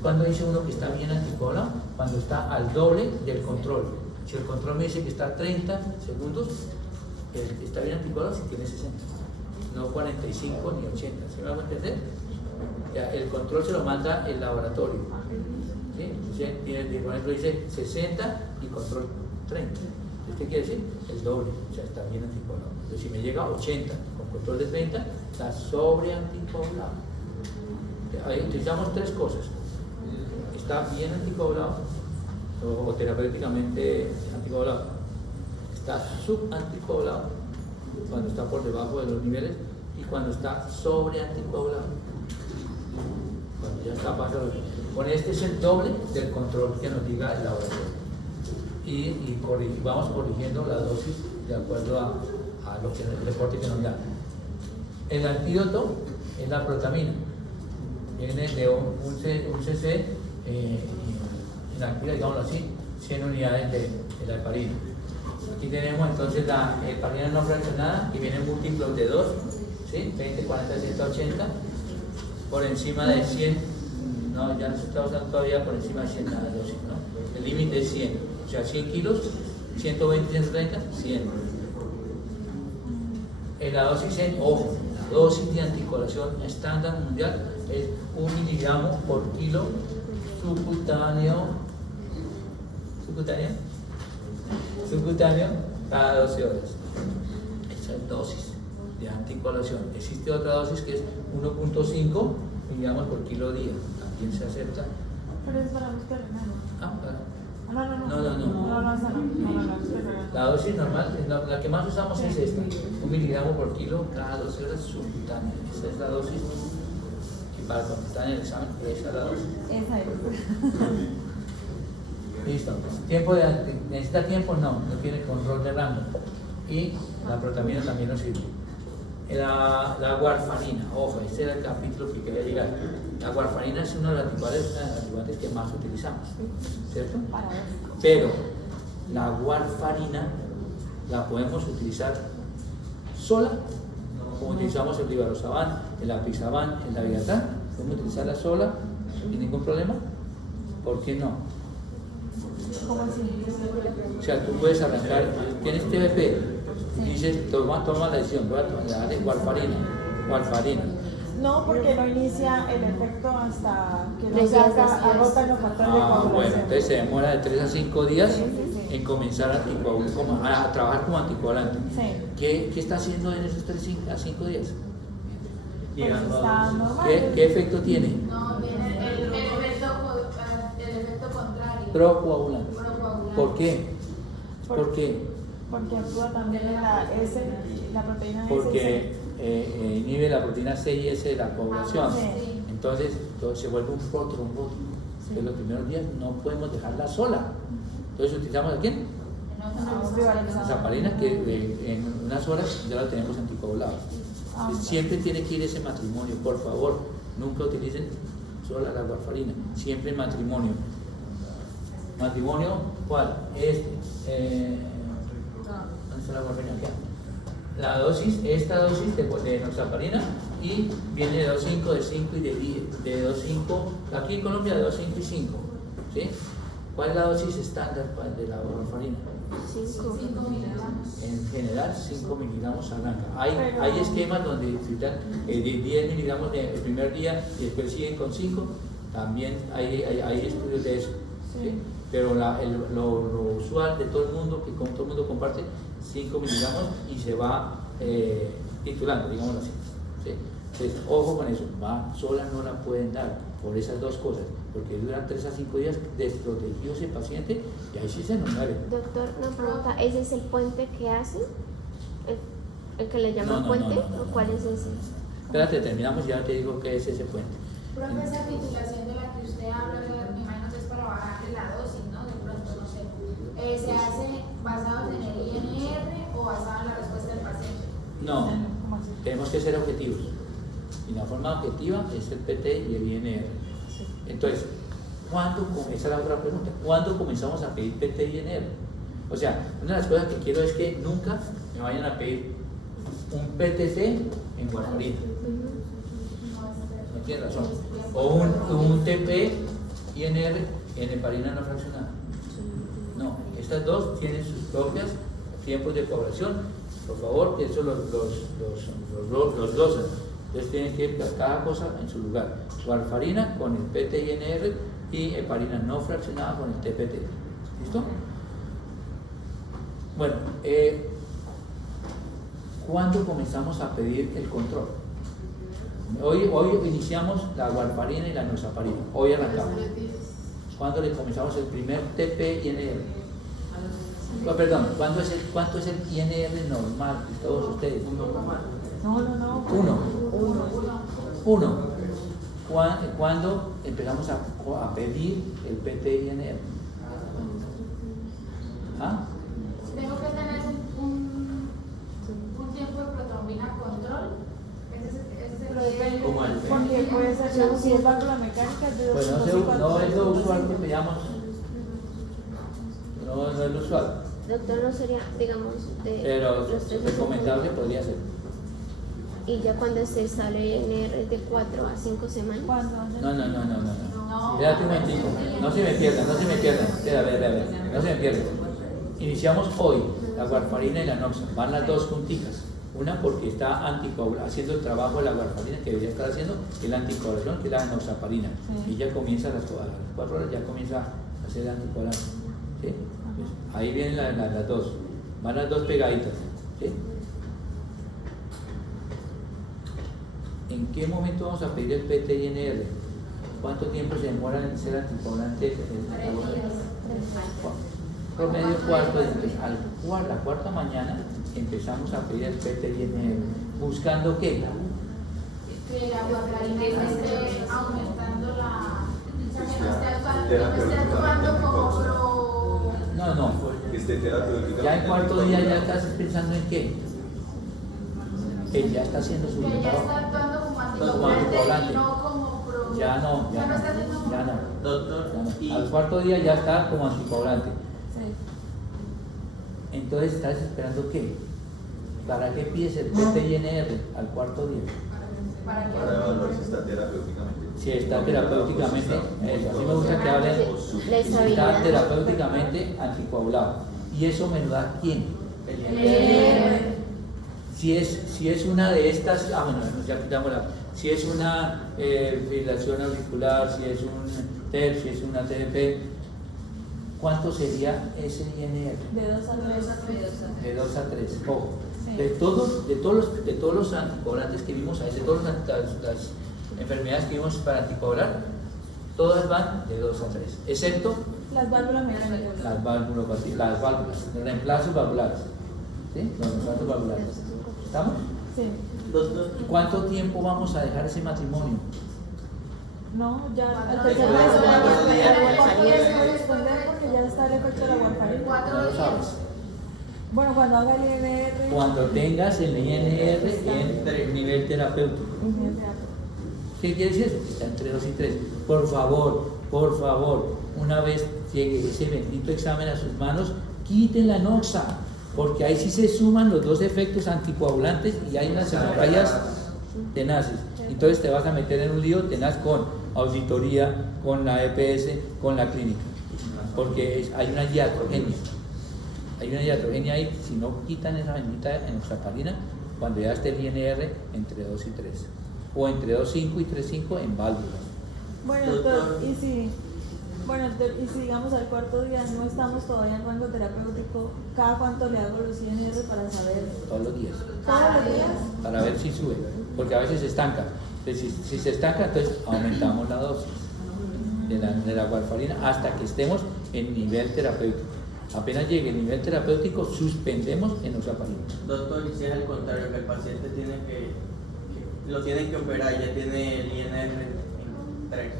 cuando dice uno que está bien anticoagulado, cuando está al doble del control. Si el control me dice que está a 30 segundos, está bien anticoagulado si tiene 60, no 45 ni 80. ¿Se me va a entender? El control se lo manda el laboratorio. ¿Sí? Entonces, por ejemplo, dice 60 y control 30. Entonces, ¿qué quiere decir? El doble, o sea, está bien anticoagulado. Entonces, si me llega a 80 con control de 30, está sobre anticoagulado. Ahí utilizamos 3 cosas. Está bien anticoagulado, o terapéuticamente anticoagulado. Está subanticoagulado cuando está por debajo de los niveles y cuando está sobre anticoagulado. Cuando ya está pasado. Con este es el doble del control que nos diga el laboratorio. Y vamos corrigiendo la dosis de acuerdo a lo que el reporte que nos da. El antídoto es la protamina. Viene de un cc inactiva, digámoslo así, 100 unidades de la heparina. Aquí tenemos entonces la heparina no fraccionada y vienen múltiplos de 2, ¿sí? 20, 40, 180, por encima de 100, no, ya no se está usando todavía por encima de 100 la dosis, ¿no? El límite es 100, o sea, 100 kilos, 120, 130, 100. La dosis ojo, la dosis de anticoagulación estándar mundial es 1 miligramo por kilo subcutáneo cada 12 horas. Esa es dosis de anticoagulación. Existe otra dosis que es 1.5 miligramos por kilo día. También se acepta. Pero es para los terrenos. Ah, claro. No. La dosis normal, la que más usamos es esta, 1 miligramo por kilo cada 12 horas subcutánea. Esa es la dosis. Y para contestar en el examen, esa es la dosis. Esa es. Listo. ¿Necesita tiempo? No tiene control de rango. Y la protamina también nos sirve. La warfarina, ojo, este era el capítulo que quería llegar. La warfarina es uno de los antiguantes que más utilizamos, ¿cierto? Pero la warfarina la podemos utilizar sola, como utilizamos el rivaroxaban, el apisaban, el dabigatran, podemos utilizarla sola sin ningún problema. ¿Por qué no? ¿Cómo así? O sea, tú puedes arrancar, tienes TBP, y dices, toma la decisión, voy a darle warfarina. No, porque no inicia el efecto hasta que no 3 se días haga después. agota los factores de coagulación. Bueno, entonces se demora de 3 a 5 días en comenzar a trabajar como anticoagulante. Sí. ¿Qué está haciendo en esos 3 a 5 días? Pues está normal. ¿Qué efecto tiene? No, tiene el efecto contrario. Procoagulante. Procoagulante. ¿Por qué? ¿Por qué? Porque actúa también en la proteína S. Porque inhibe la proteína C y S de la coagulación. Sí. Entonces se vuelve un protrombótico. En los primeros días no podemos dejarla sola. Entonces utilizamos a quién? La heparina, que en unas horas ya la tenemos anticoagulada. Siempre tiene que ir ese matrimonio, por favor. Nunca utilicen sola la warfarina. Siempre en matrimonio. ¿Matrimonio cuál? ¿Dónde está la warfarina? La dosis, esta dosis de noxaparina, y viene de 2.5, de 5 y de 10, de 2.5, aquí en Colombia de 2.5 y 5, ¿sí? ¿Cuál es la dosis estándar de la warfarina? 5 miligramos. En general 5 miligramos arranca. Hay esquemas donde utilizan de 10 miligramos el primer día y después siguen con 5, también hay estudios de eso, ¿sí? Pero lo usual de todo el mundo, que todo el mundo comparte, 5 miligramos y se va titulando, digámoslo así, ¿sí? Entonces, ojo con eso, sola no la pueden dar por esas dos cosas, porque duran 3 a 5 días desprotegido ese paciente y ahí sí se nos muere. Doctor, una pregunta, ¿ese es el puente que hacen? ¿El que le llaman puente? No. ¿O cuál es ese? Espérate, terminamos y ya te digo qué es ese puente. Profe, esa titulación de la que usted habla, me imagino que es para bajarle la dosis, ¿no? De pronto, no sé. ¿Se hace basado en el INR o basado en la respuesta del paciente? No, tenemos que ser objetivos. Y la forma objetiva es el PT y el INR. Entonces, esa es la otra pregunta, ¿cuándo comenzamos a pedir PT y INR? O sea, una de las cosas que quiero es que nunca me vayan a pedir un PTT en warfarina. No tiene razón. O un TP INR en heparina no fraccionada. No, estas dos tienen sus propios tiempos de coagulación. Por favor, que eso los dosan. Entonces tienen que ir cada cosa en su lugar. Warfarina con el PT-INR y heparina no fraccionada con el TPT. ¿Listo? Bueno, ¿cuándo comenzamos a pedir el control? Hoy iniciamos la warfarina y la noxaparina. Hoy arrancamos. ¿Cuándo le comenzamos el primer TP-INR? Perdón, ¿cuánto es el INR normal de todos ustedes? No. Uno. ¿Cuándo empezamos a pedir el PT-INR? ¿Ah? Tengo que tener un tiempo de protrombina control. Ese es el Como el Porque puede ser, si es válvula mecánica, es de Pues no es lo usual que pedamos. No es lo usual. Doctor, no sería, digamos, de Pero los 3 recomendable podría ser. Y ya cuando se sale INR de 4 a 5 semanas. ¿Cuándo? No. Espérate un momentico. No se me pierdan. Espera, a ver. No se me pierdan. Iniciamos hoy la warfarina y la noxa. Van las dos junticas. Una porque está haciendo el trabajo de la warfarina que debería estar haciendo, que es la anticoagulación, que es la noxaparina. Sí. Y ya comienza a las 4 horas, ya comienza a hacer el anticoagulante. ¿Sí? Pues ahí vienen las dos. Van las dos pegaditas. ¿Sí? ¿En qué momento vamos a pedir el PT-INR? ¿Cuánto tiempo se demora en ser anticoagulante? Promedio cuarto, la cuarta mañana empezamos a pedir el PT-INR. ¿Buscando qué? Que la warfarina esté aumentando que no esté actuando como pro. No. Este terapéutica. Ya en cuarto día ya estás pensando en qué. Que ya está haciendo su Que ya está trabajo. actuando como Como anticoagulante y no como pro. Ya no. Doctor, y Al cuarto día ya está como anticoagulante. Sí. Entonces, ¿estás esperando qué? ¿Para qué pides el PT-INR al cuarto día? Para que Para evaluar si está terapéuticamente. Si está terapéuticamente, eso, así me gusta que hablen, La si está estabilidad. terapéuticamente anticoagulado. ¿Y eso me lo da quién? Si es una de estas, ya quitamos si es una fibrilación auricular, si es un TEP, si es una TDP, ¿cuánto sería ese INR? De 2 a 3. De 2 a 3. Ojo. Sí. De todos los anticoagulantes que vimos ahí, de todas las enfermedades que vimos para anticoagular, todas van de 2 a 3, excepto Las válvulas mecánicas. las válvulas, los reemplazos valvulares. ¿Sí? Los reemplazos valvulares. ¿Estamos? Sí. doctor, ¿Cuánto tiempo vamos a dejar ese matrimonio? No, ya al Después tercer de mes la ya warfarina. cuarto día se puede responder porque ya está el efecto de la warfarina. 4 No lo días. sabes. Bueno, cuando haga el INR. Cuando tengas el INR en nivel terapéutico. ¿Qué quiere decir eso? Que está entre 2 y 3. Por favor, una vez llegue ese bendito examen a sus manos, quiten la noxa, porque ahí sí se suman los dos efectos anticoagulantes y hay unas hemorragias tenaces. Entonces te vas a meter en un lío tenaz con auditoría, con la EPS, con la clínica, porque hay una iatrogenia. Hay una iatrogenia ahí, si no quitan esa bendita enoxaparina, cuando ya esté el INR entre 2 y 3, o entre 2,5 y 3,5 en válvulas. Bueno, doctor, y si digamos al cuarto día no estamos todavía en rango terapéutico, ¿cada cuánto le hago los INR para saber? Todos los días, ¿Todos los días? para ver si sube, porque a veces se estanca. Entonces, si se estanca, entonces aumentamos la dosis de la warfarina hasta que estemos en nivel terapéutico. Apenas llegue el nivel terapéutico, suspendemos enoxaparina. doctor, y si es al contrario, que el paciente lo tienen que operar, ya tiene el INR en 3.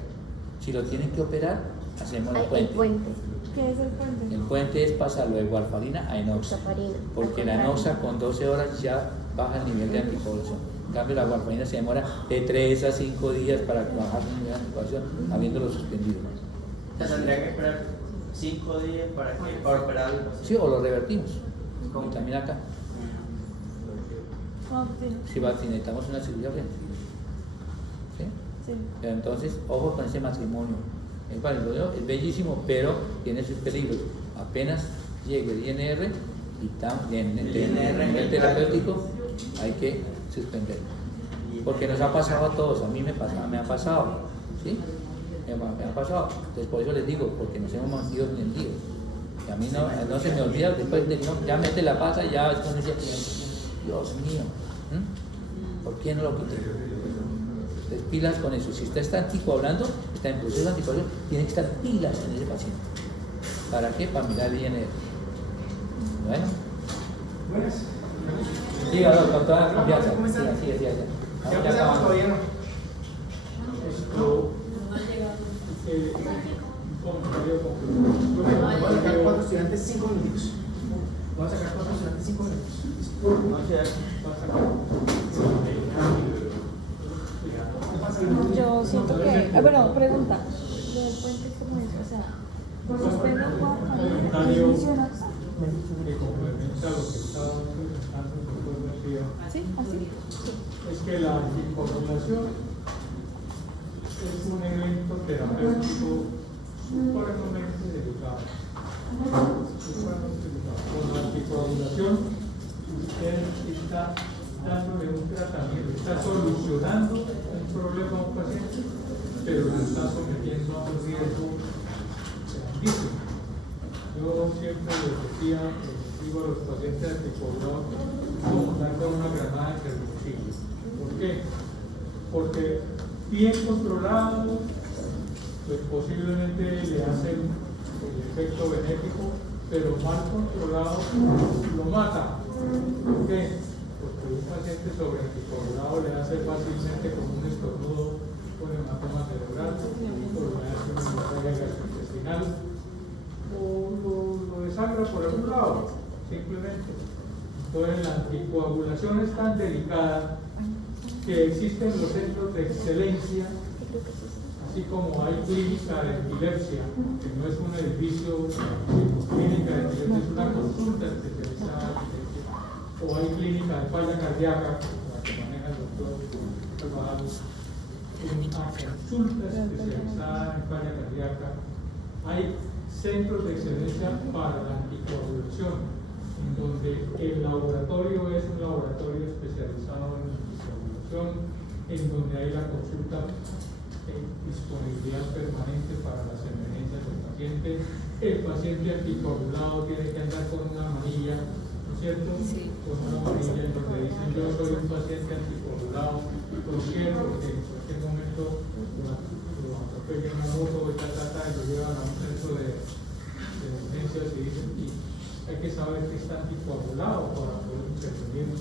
Si lo tienen que operar, hacemos la El puente. puente. ¿Qué es el puente? El puente es pasarlo de warfarina a enoxa, Noxaparina. porque la enoxa con 12 horas ya baja el nivel de anticoagulación. En cambio, la warfarina se demora de 3 a 5 días para bajar el nivel de anticoagulación, habiéndolo suspendido. O sea, tendría que esperar 5 días para operarlo. Sí, o lo revertimos, ¿Cómo? como también acá. No, sí, Si necesitamos una cirugía urgente. ¿Sí? sí. Pero entonces, ojo con ese matrimonio. Es bellísimo, pero tiene sus peligros. Apenas llegue el INR y en el nivel terapéutico, hay que suspenderlo. Porque nos ha pasado a todos, a mí me ha pasado. ¿Sí? Me ha pasado. Entonces, por eso les digo, porque nos hemos mantenido entendidos. Y a mí no se me olvida, después de ya mete la pata, ya es cuando dice, Dios mío, ¿por qué no lo quité? Entonces, pilas con eso. Si usted está anticoagulando, está en proceso de anticoagulación, tiene que estar pilas en ese paciente. ¿Para qué? Para mirar el INR. Bueno. Diga, con toda la confianza. Sí. Ya empezamos todavía no. Vamos a sacar 4 estudiantes 5 minutos. Vamos a sacar 4 estudiantes 5 minutos. Yo siento que, bueno, pregunta, lo del puente, ¿cómo es? O sea, suspendo cuando funciona. Que complementa lo que estábamos comentando nosotros. ¿Sí? ¿Así? Es que la anticoagulación es un evento terapéutico supremamente delicado. Con la anticoagulación, usted está dándole un tratamiento, está solucionando un problema a un paciente, pero lo está sometiendo a un riesgo grandísimo. Yo siempre les decía, digo a los pacientes anticoagulados, como dar con una granada de herbicida. ¿Por qué? Porque bien controlado, pues posiblemente le hacen el efecto benéfico, pero mal controlado lo mata. ¿Por qué? Porque un paciente sobre anticoagulado le hace fácilmente como un estornudo con hematoma cerebral, o le hace una hemorragia gastrointestinal, o lo desangra por algún lado, simplemente. Entonces la anticoagulación es tan delicada que existen los centros de excelencia, así como hay clínica de epilepsia, que no es un edificio, clínica de epilepsia es una consulta especializada en epilepsia, o hay clínica de falla cardíaca, la que maneja el doctor Salvador, una consulta especializada en falla cardíaca. Hay centros de excelencia para la anticoagulación, en donde el laboratorio es un laboratorio especializado en anticoagulación, en donde hay la consulta en disponibilidad permanente para las emergencias del paciente. El paciente anticoagulado tiene que andar con una manilla, ¿no es cierto? Sí. Con una manilla en donde dicen yo soy un paciente anticoagulado, ¿por qué? Porque en cualquier momento lo atropella una moto y lo llevan a un centro de emergencias y dicen, y hay que saber que está anticoagulado para poder intervenir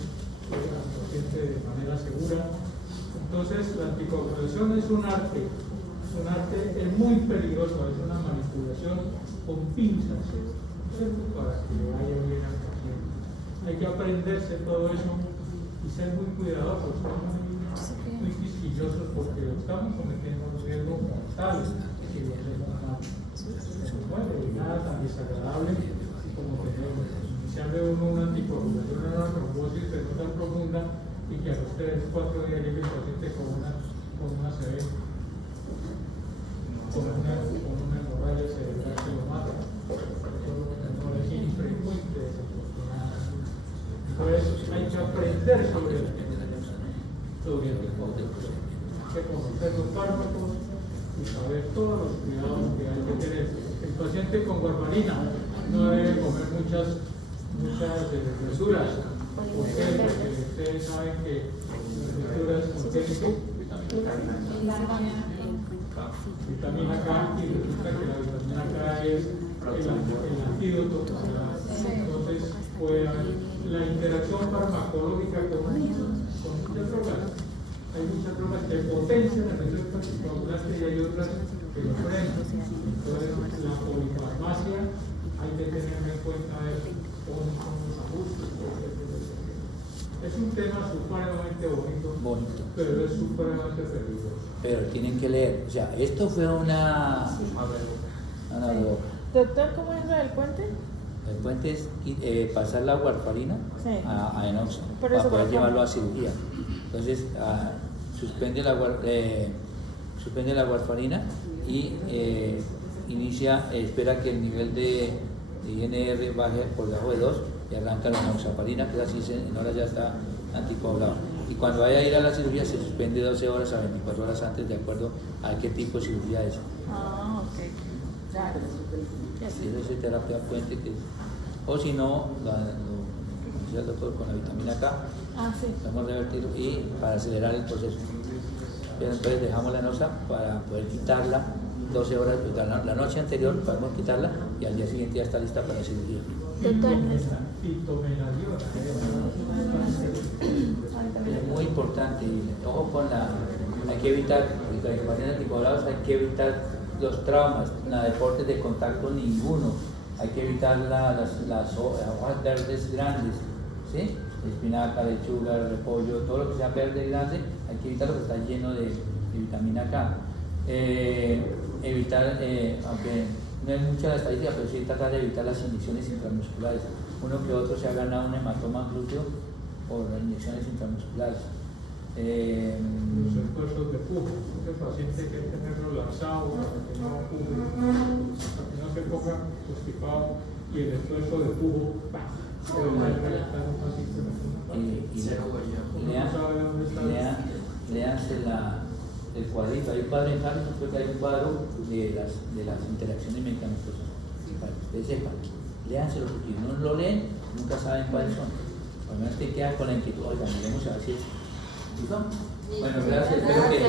al paciente de manera segura. Entonces, la anticoagulación es un arte es muy peligroso, es una manipulación con pinzas, ¿cierto? Para que le vaya bien al paciente. Hay que aprenderse todo eso y ser muy cuidadosos, muy quisquillosos, porque lo estamos cometiendo un riesgo mortal si lo hacemos mal. Bueno, y nada tan desagradable como iniciarle uno una anticoagulación, una trombosis, pero no tan profunda, y que a los 3-4 días llegue el paciente con una CV, con una hemorragia cerebral que lo mata. No es infrecuente, desafortunadamente. Entonces hay que aprender sobre el hay que conocer los fármacos y saber todos los cuidados que hay que tener. El paciente con warfarina no debe comer muchas verduras. ¿Por qué? Porque ustedes saben que las verduras contienen vitamina K, y resulta que la vitamina K es el antídoto. Entonces puede haber la interacción farmacológica con muchas drogas. Hay muchas drogas que potencian el efecto anticoagulante y hay otras que lo frenan. Entonces la polifarmacia hay que tener en cuenta con los abusos. Es un tema supremamente bonito, pero es supremamente peligroso. Pero tienen que leer, o sea, esto fue una Doctor, ¿cómo es lo del puente? El puente es pasar la warfarina a enoxaparina para poder llevarlo a cirugía. Entonces, suspende la warfarina y espera que el nivel de INR baje por debajo de 2 y arranca la enoxaparina, que así en horas ya está anticoagulado. Y cuando vaya a ir a la cirugía se suspende 12 horas a 24 horas antes, de acuerdo a qué tipo de cirugía es. Ok. Claro. Esa es terapia puente, o si no, como decía el doctor, con la vitamina K, Sí. vamos a revertirlo y para acelerar el proceso. entonces dejamos la nosa para poder quitarla 12 horas, la noche anterior podemos quitarla y al día siguiente ya está lista para la cirugía. Doctor, Es muy importante, y ojo con hay que evitar, los pacientes anticoagulados hay que evitar los traumas, deportes de contacto ninguno, hay que evitar las hojas verdes grandes, ¿sí? Espinaca, lechuga, repollo, todo lo que sea verde grande, hay que evitar lo que está lleno de vitamina K. Evitar, aunque no es mucha la estadística, pero sí tratar de evitar las inyecciones intramusculares. Uno que otro se ha ganado un hematoma glúteo por las inyecciones intramusculares. Los esfuerzos de pujo, ese paciente hay que tenerlo lanzado para que no puje, para que no se ponga constipado, y el esfuerzo de pujo, Leanse el cuadrito, hay un cuadro en Harvard, creo que hay un cuadro de las interacciones mecanosas, para que ustedes sepan. Léanselo, porque si no lo leen, nunca saben cuáles son. Por lo menos te quedan con la inquietud, oiga, miremos a ver si. ¿Listo? Bueno, gracias, espero que